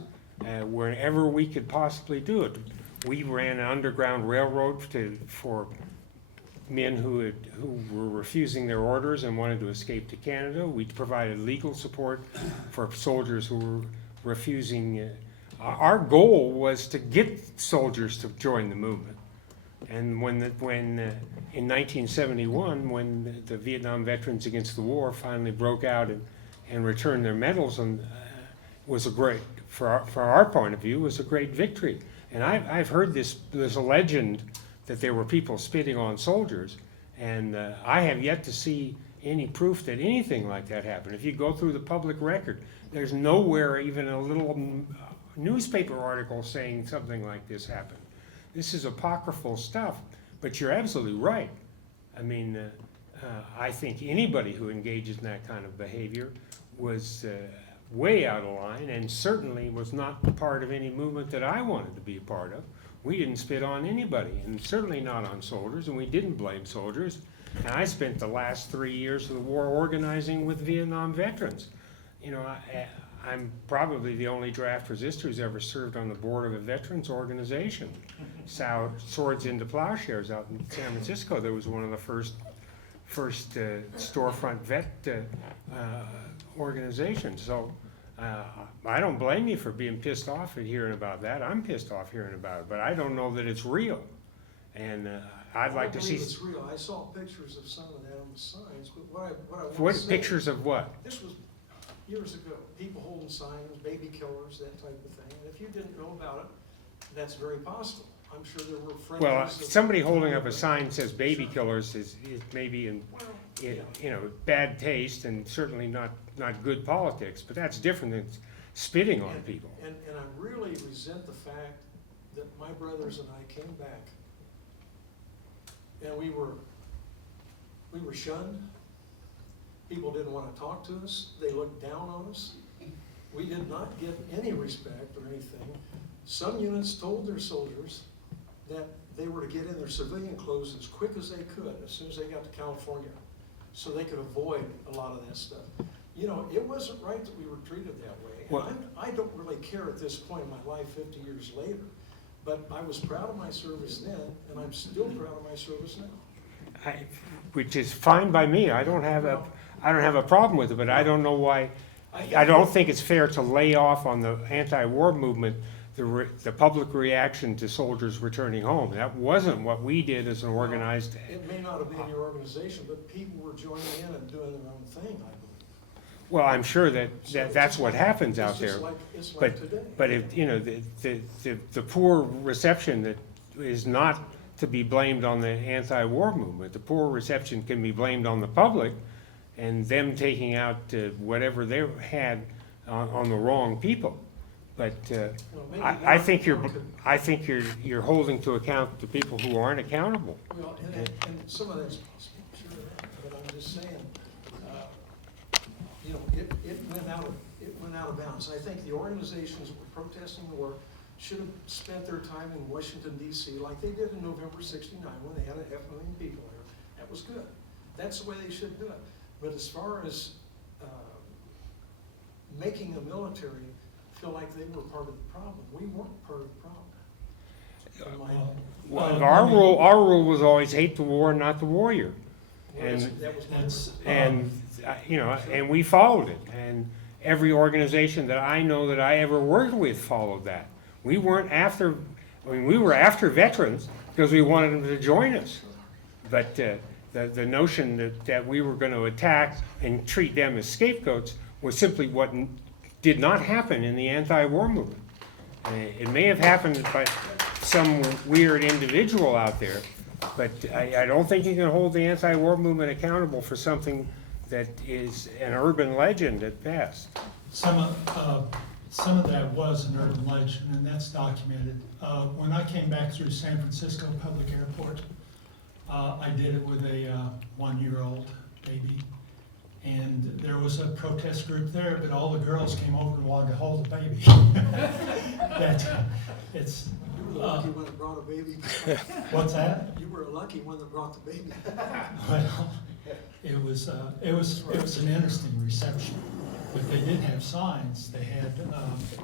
wherever we could possibly do it. We ran an underground railroad for men who were refusing their orders and wanted to escape to Canada. We provided legal support for soldiers who were refusing. Our goal was to get soldiers to join the movement. And when in 1971, when the Vietnam Veterans Against the War finally broke out and returned their medals, and was a great, for our point of view, was a great victory. And I've heard there's a legend that there were people spitting on soldiers, and I have yet to see any proof that anything like that happened. If you go through the public record, there's nowhere even a little newspaper article saying something like this happened. This is apocryphal stuff, but you're absolutely right. I mean, I think anybody who engages in that kind of behavior was way out of line, and certainly was not part of any movement that I wanted to be a part of. We didn't spit on anybody, and certainly not on soldiers, and we didn't blame soldiers. And I spent the last 3 years of the war organizing with Vietnam veterans. You know, I'm probably the only draft resistor who's ever served on the board of a veterans organization. Swords into Plowshares out in San Francisco. There was one of the first storefront vet organizations. So I don't blame you for being pissed off at hearing about that. I'm pissed off hearing about it, but I don't know that it's real. And I'd like to see. I believe it's real. I saw pictures of some of that on the signs, but what I want to say. Pictures of what? This was years ago. People holding signs, baby killers, that type of thing. And if you didn't know about it, that's very possible. I'm sure there were friends. Well, somebody holding up a sign says baby killers is maybe in bad taste and certainly not good politics, but that's different than spitting on people. And I really resent the fact that my brothers and I came back and we were shunned. People didn't want to talk to us. They looked down on us. We did not get any respect or anything. Some units told their soldiers that they were to get in their civilian clothes as quick as they could, as soon as they got to California, so they could avoid a lot of that stuff. You know, it wasn't right that we were treated that way. Well- And I don't really care at this point in my life, 50 years later, but I was proud of my service then, and I'm still proud of my service now. Which is fine by me. I don't have a problem with it, but I don't know why. I don't think it's fair to lay off on the anti-war movement the public reaction to soldiers returning home. That wasn't what we did as an organized. It may not have been your organization, but people were joining in and doing their own thing, I believe. Well, I'm sure that's what happens out there. It's But, like today. but if, you know, the poor reception that is not to be blamed on the anti-war movement. The poor reception can be blamed on the public and them taking out whatever they had on the wrong people. But Well, maybe I think could- you're holding to account the people who aren't accountable. Well, and some of that's possible, sure, but I'm just saying, you know, it went out of bounds. I think the organizations that were protesting the war should have spent their time in Washington DC like they did in November '69 when they had 500,000 people there. That was good. That's the way they should do it. But as far as making the military feel like they were part of the problem, we weren't part of the problem. Well, our rule was always hate the war, not the warrior. And That was That's, you know, and we followed it. And every organization that I know that I ever worked with followed that. We weren't after, I mean, we were after veterans because we wanted them to join us. But the notion that we were going to attack and treat them as scapegoats was simply what did not happen in the anti-war movement. It may have happened by some weird individual out there, but I don't think you can hold the anti-war movement accountable for something that is an urban legend at best. some of that was an urban legend, and that's documented. When I came back through San Francisco Public Airport, I did it with a 1-year-old baby. And there was a protest group there, but all the girls came over and wanted to hold the baby. It's, You were the lucky one that brought a baby. what's that? You were a lucky one that brought the baby. Well, it was an interesting reception, but they did have signs. They had,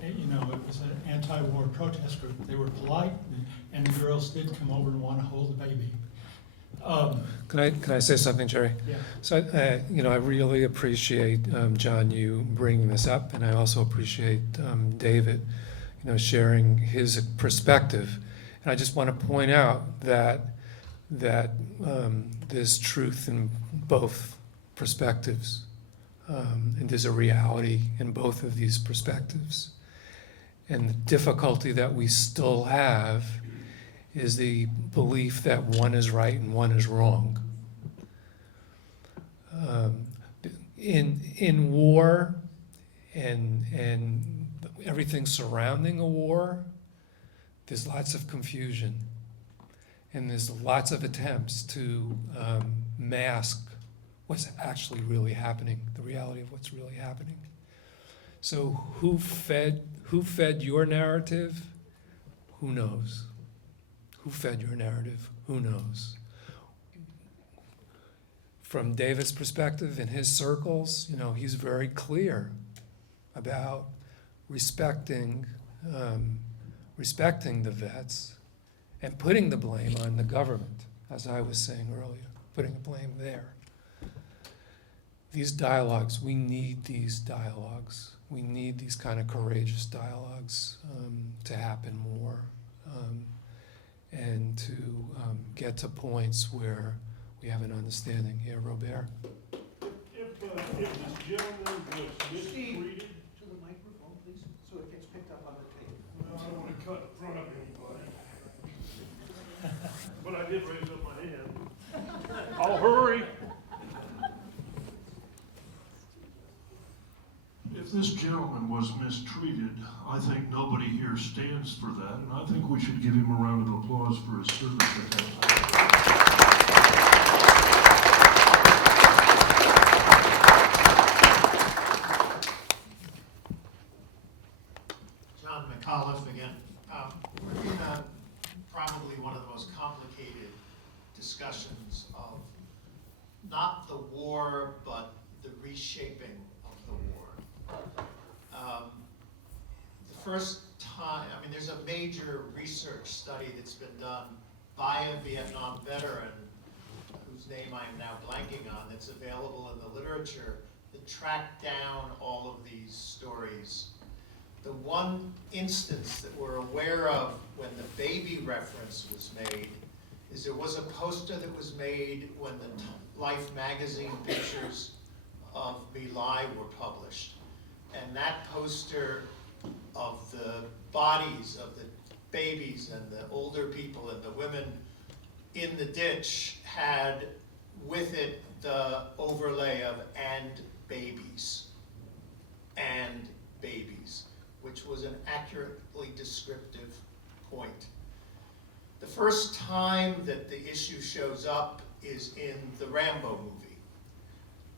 you know, it was an anti-war protest group. They were polite, and the girls did come over and want to hold the baby. Can I say something, Jerry? Yeah. So, you know, I really appreciate, John, you bringing this up, and I also appreciate David, you know, sharing his perspective. And I just want to point out that there's truth in both perspectives, and there's a reality in both of these perspectives. And the difficulty that we still have is the belief that one is right and one is wrong. In war and everything surrounding a war, there's lots of confusion, and there's lots of attempts to mask what's actually really happening, the reality of what's really happening. So who fed your narrative? Who knows? Who fed your narrative? Who knows? From David's perspective, in his circles, you know, he's very clear about respecting the vets and putting the blame on the government, as I was saying earlier, putting the blame there. These dialogues, we need these dialogues. We need these kind of courageous dialogues to happen more. And to get to points where we have an understanding. Here, Robert. If this gentleman was mistreated, To the microphone, please, so it gets picked up on the tape. well, I don't want to cut in front of anybody, but I did raise up my hand. I'll hurry. If this gentleman was mistreated, I think nobody here stands for that, and I think we should give him a round of applause for his service. John McAuliffe again. We're in probably one of discussions of not the war, but the reshaping of the war. The first time, I mean, there's a major research study that's been done by a Vietnam veteran, whose name I am now blanking on, that's available in the literature, that tracked down all of these stories. The one instance that we're aware of when the baby reference was made is there was a poster that was made when the Life magazine pictures of My Lai were published. And that poster of the bodies of the babies and the older people and the women in the ditch had with it the overlay of "and babies," which was an accurately descriptive point. The first time that the issue shows up is in the Rambo movie.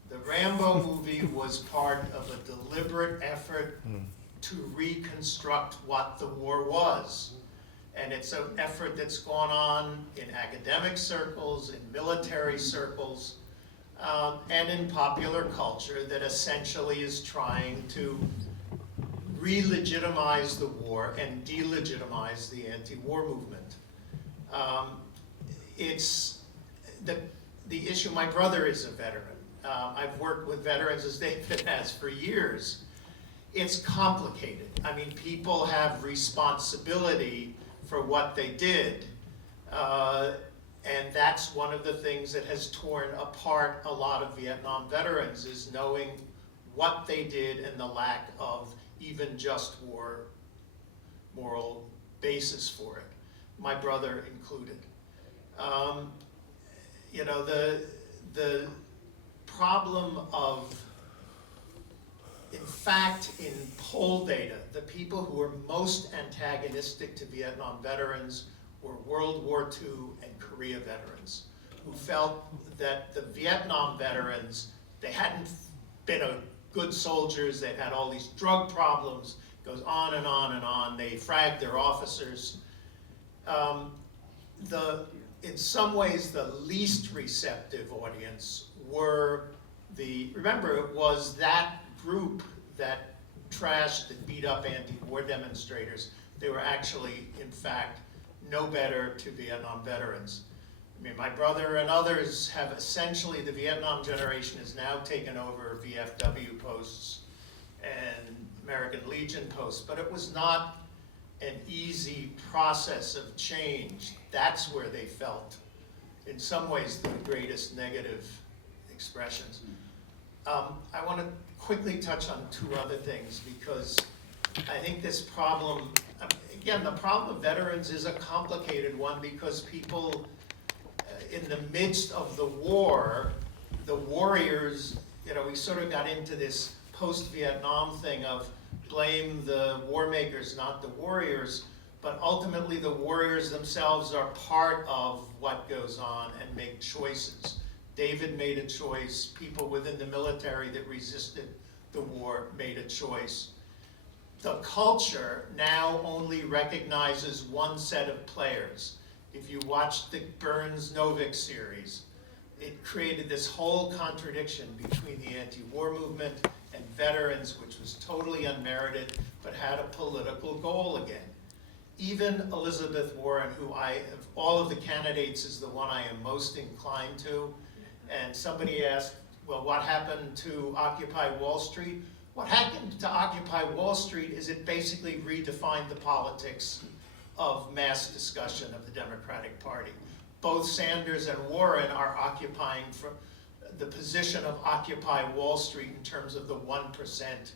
The Rambo movie was part of a deliberate effort to reconstruct what the war was. And it's an effort that's gone on in academic circles, in military circles, and in popular culture that essentially is trying to re-legitimize the war and delegitimize the anti-war movement. It's the issue. My brother is a veteran. I've worked with veterans, as David has, for years. It's complicated. I mean, people have responsibility for what they did. And that's one of the things that has torn apart a lot of Vietnam veterans, is knowing what they did and the lack of even just war moral basis for it, my brother included. You know, the problem of, in fact, in poll data, the people who were most antagonistic to Vietnam veterans were World War II and Korea veterans, who felt that the Vietnam veterans, they hadn't been good soldiers, they'd had all these drug problems, goes on and on and on, they fragged their officers. In some ways, the least receptive audience were remember, it was that group that trashed and beat up anti-war demonstrators. They were actually, in fact, no better to Vietnam veterans. I mean, my brother and others have essentially, the Vietnam generation has now taken over VFW posts and American Legion posts, but it was not an easy process of change. That's where they felt, in some ways, the greatest negative expressions. I want to quickly touch on two other things, because I think this problem, again, the problem of veterans is a complicated one, because people, in the midst of the war, the warriors, you know, we sort of got into this post-Vietnam thing of blame the war makers, not the warriors, but ultimately the warriors themselves are part of what goes on and make choices. David made a choice. People within the military that resisted the war made a choice. The culture now only recognizes one set of players. If you watch the Burns-Novick series, it created this whole contradiction between the anti-war movement and veterans, which was totally unmerited, but had a political goal again. Even Elizabeth Warren, who of all of the candidates, is the one I am most inclined to. And somebody asked, well, what happened to Occupy Wall Street? What happened to Occupy Wall Street is it basically redefined the politics of mass discussion of the Democratic Party. Both Sanders and Warren are occupying from the position of Occupy Wall Street in terms of the 1%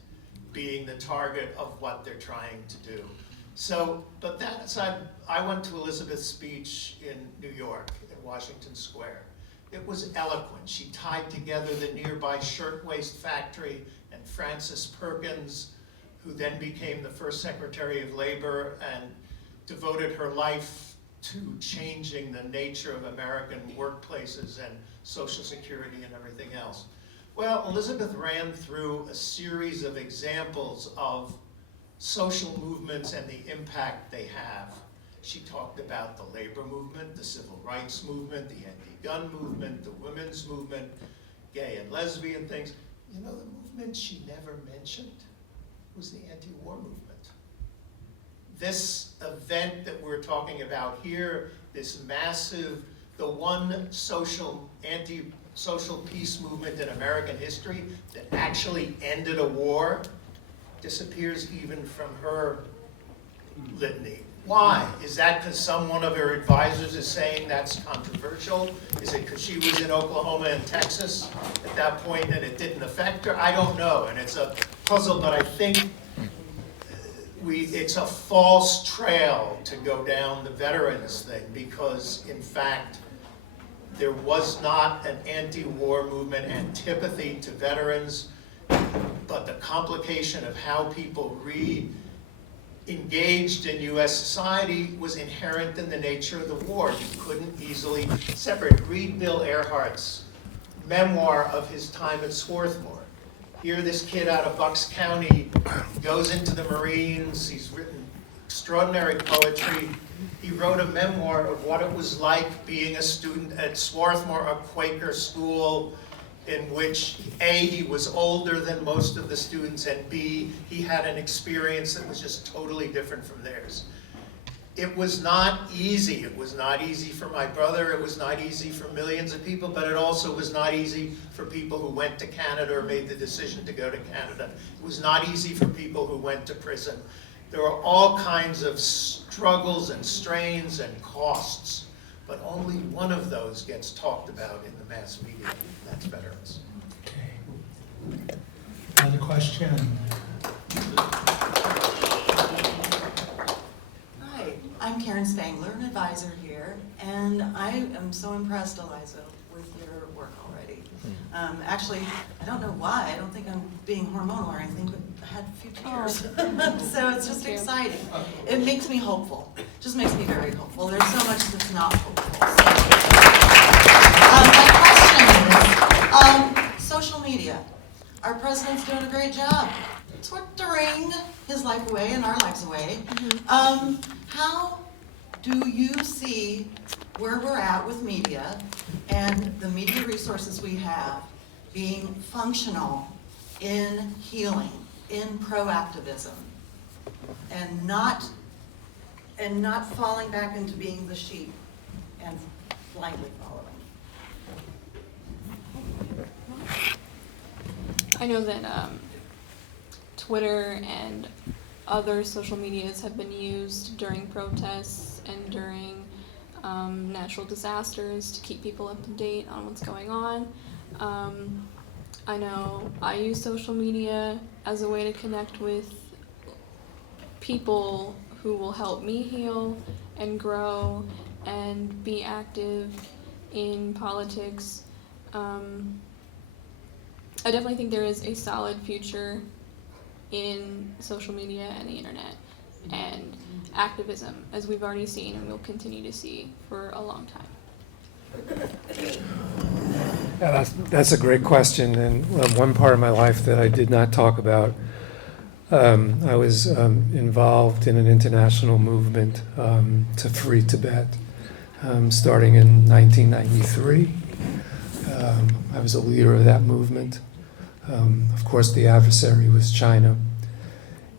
being the target of what they're trying to do. So, but that aside, I went to Elizabeth's speech in New York, in Washington Square. It was eloquent. She tied together the nearby shirtwaist factory and Frances Perkins, who then became the first Secretary of Labor and devoted her life to changing the nature of American workplaces and Social Security and everything else. Well, Elizabeth ran through a series of examples of social movements and the impact they have. She talked about the labor movement, the civil rights movement, the anti-gun movement, the women's movement, gay and lesbian things. You know, the movement she never mentioned was the anti-war movement. This event that we're talking about here, this massive, the one anti-social peace movement in American history that actually ended a war, disappears even from her litany. Why? Is that because one of her advisors is saying that's controversial? Is it because she was in Oklahoma and Texas at that point and it didn't affect her? I don't know, and it's a puzzle, but I think it's a false trail to go down the veterans thing, because in fact, there was not an anti-war movement, antipathy to veterans, but the complication of how people engaged in US society was inherent in the nature of the war. You couldn't easily separate. Read Bill Earhart's memoir of his time at Swarthmore. Here, this kid out of Bucks County goes into the Marines. He's written extraordinary poetry. He wrote a memoir of what it was like being a student at Swarthmore, a Quaker school, in which A, he was older than most of the students, and B, he had an experience that was just totally different from theirs. It was not easy. It was not easy for my brother. It was not easy for millions of people, but it also was not easy for people who went to Canada or made the decision to go to Canada. It was not easy for people who went to prison. There were all kinds of struggles and strains and costs, but only one of those gets talked about in the mass media, and that's veterans. Okay. Another question? Hi, I'm Karen Spangler, an advisor here, and I am so impressed, Eliza, with your work already. Actually, I don't know why. I don't think I'm being hormonal or anything, but I had a few tears. So it's just exciting. It makes me hopeful. It just makes me very hopeful. There's so much that's not hopeful. My question is, social media. Our president's doing a great job twittering his life away and our lives away. How do you see where we're at with media and the media resources we have being functional in healing, in proactivism, and not falling back into being the sheep and blindly following? I know that Twitter and other social medias have been used during protests and during natural disasters to keep people up to date on what's going on. I know I use social media as a way to connect with people who will help me heal and grow and be active in politics. I definitely think there is a solid future in social media and the internet and activism, as we've already seen and will continue to see for a long time. Yeah, that's a great question, and one part of my life that I did not talk about. I was involved in an international movement to free Tibet, starting in 1993. I was a leader of that movement. Of course, the adversary was China,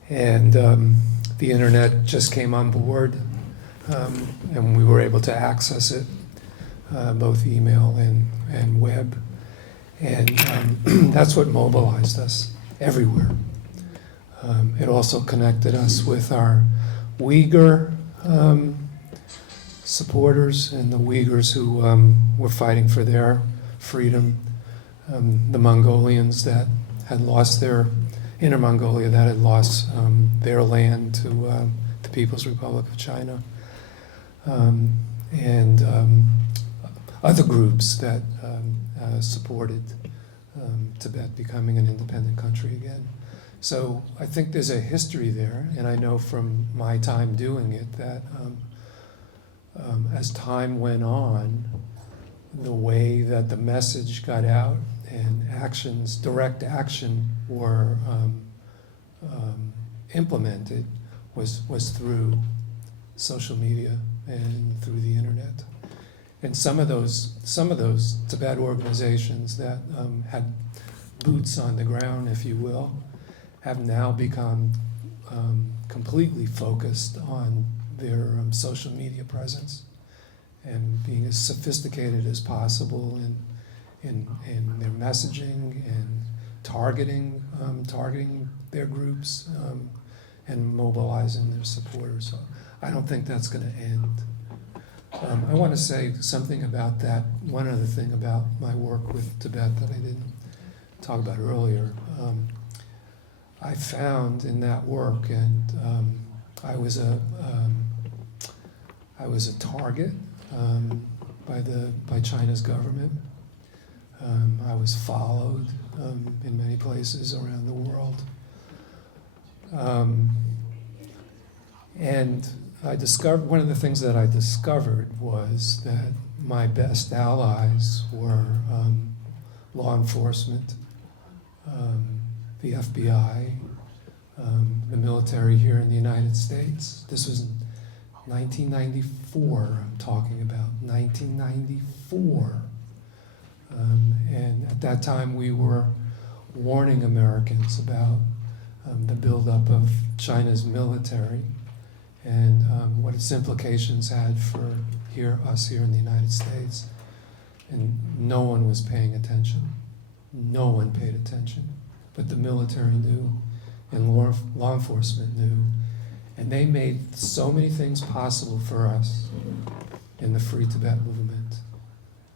and the internet just came on board, and we were able to access it, both email and web, and that's what mobilized us everywhere. It also connected us with our Uyghur supporters and the Uyghurs who were fighting for their freedom, the Mongolians that had lost their, Inner Mongolia that had lost their land to the People's Republic of China, and other groups that supported Tibet becoming an independent country again. So I think there's a history there, and I know from my time doing it that as time went on, the way that the message got out and actions, direct action, were implemented was through social media and through the internet. And some of those Tibet organizations that had boots on the ground, if you will, have now become completely focused on their social media presence and being as sophisticated as possible in their messaging and targeting their groups and mobilizing their supporters. So I don't think that's going to end. I want to say something about that. One other thing about my work with Tibet that I didn't talk about earlier. I found in that work, and I was a target by China's government. I was followed in many places around the world, and I discovered, one of the things that I discovered was that my best allies were law enforcement, the FBI, the military here in the United States. This was 1994, I'm talking about, 1994. And at that time we were warning Americans about the buildup of China's military and what its implications had for us here in the United States. And no one was paying attention. No one paid attention. But the military knew, and law enforcement knew. And they made so many things possible for us in the Free Tibet movement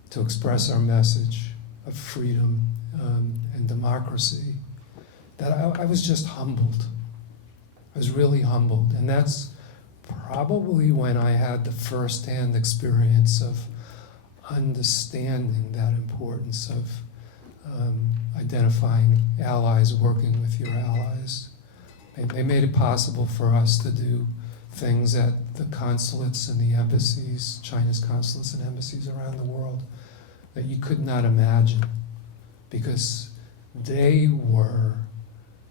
to express our message of freedom and democracy that I was just humbled. I was really humbled. And that's probably when I had the first-hand experience of understanding that importance of identifying allies, working with your allies. They made it possible for us to do things at the consulates and the embassies, China's consulates and embassies around the world, that you could not imagine, because they were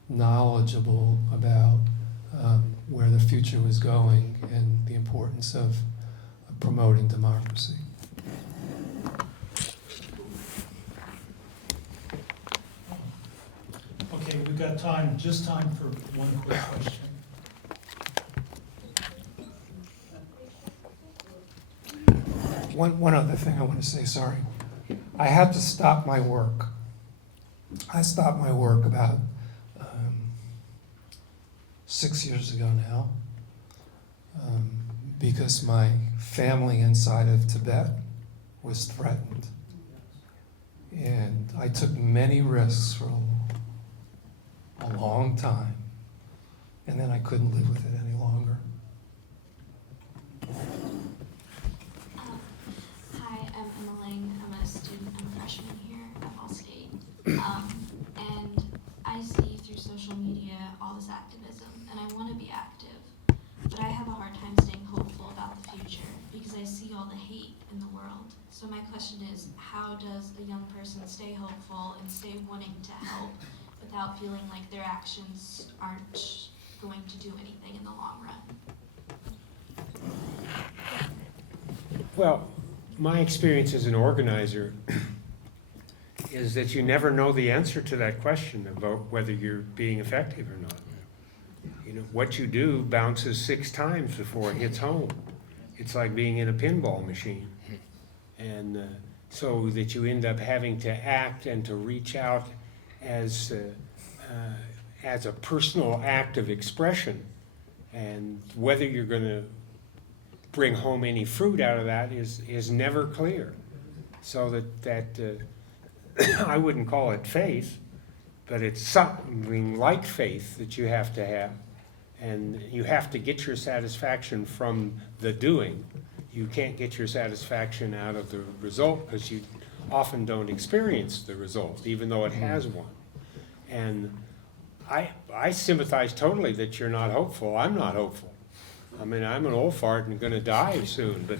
knowledgeable about where the future was going and the importance of promoting democracy. Okay, we've got time, just time for one quick question. One other thing I want to say, sorry. I had to stop my work. I stopped my work about 6 years ago now because my family inside of Tibet was threatened. And I took many risks for a long time, and then I couldn't live with it any longer. Hi, I'm Emma Lang. I'm a student. I'm a freshman here at Ball State. And I see through social media all this activism, and I want to be active, but I have a hard time staying hopeful about the future because I see all the hate in the world. So my question is, how does a young person stay hopeful and stay wanting to help without feeling like their actions aren't going to do anything in the long run? Well, my experience as an organizer is that you never know the answer to that question about whether you're being effective or not. You know, what you do bounces 6 times before it hits home. It's like being in a pinball machine. And so that you end up having to act and to reach out as a personal act of expression. And whether you're going to bring home any fruit out of that is never clear. So that I wouldn't call it faith, but it's something like faith that you have to have. And you have to get your satisfaction from the doing. You can't get your satisfaction out of the result because you often don't experience the result, even though it has one. And I sympathize totally that you're not hopeful. I'm not hopeful. I mean, I'm an old fart and going to die soon, but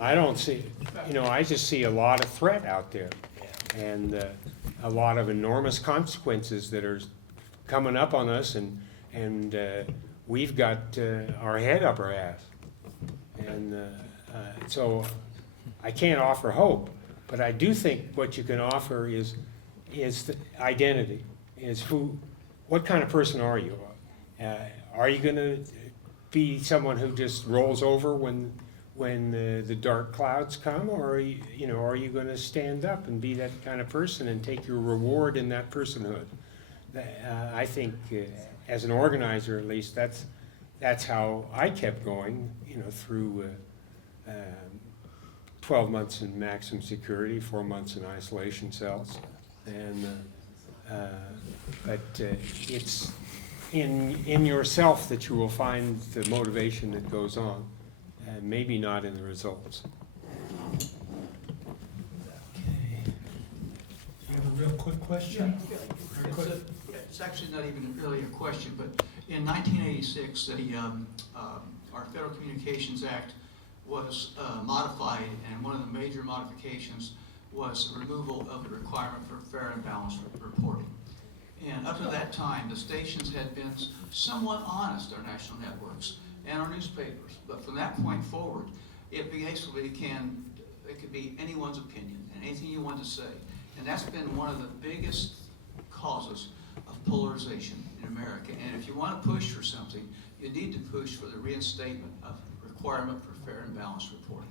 I don't see, I just see a lot of threat out there and a lot of enormous consequences that are coming up on us, and we've got our head up our ass. And so I can't offer hope, but I do think what you can offer is the identity, is what kind of person are you? Are you going to be someone who just rolls over when the dark clouds come, or are you going to stand up and be that kind of person and take your reward in that personhood? I think, as an organizer at least, that's how I kept going, through 12 months in maximum security, 4 months in isolation cells, but it's in yourself that you will find the motivation that goes on, and maybe not in the results. Okay. Do you have a real quick question? Very quick. It's actually not even really a question, but in 1986, our Federal Communications Act was modified, and one of the major modifications was the removal of the requirement for fair and balanced reporting. And up to that time, the stations had been somewhat honest, our national networks and our newspapers. But from that point forward, it basically it could be anyone's opinion and anything you want to say. And that's been one of the biggest causes of polarization in America. And if you want to push for something, you need to push for the reinstatement of requirement for fair and balanced reporting.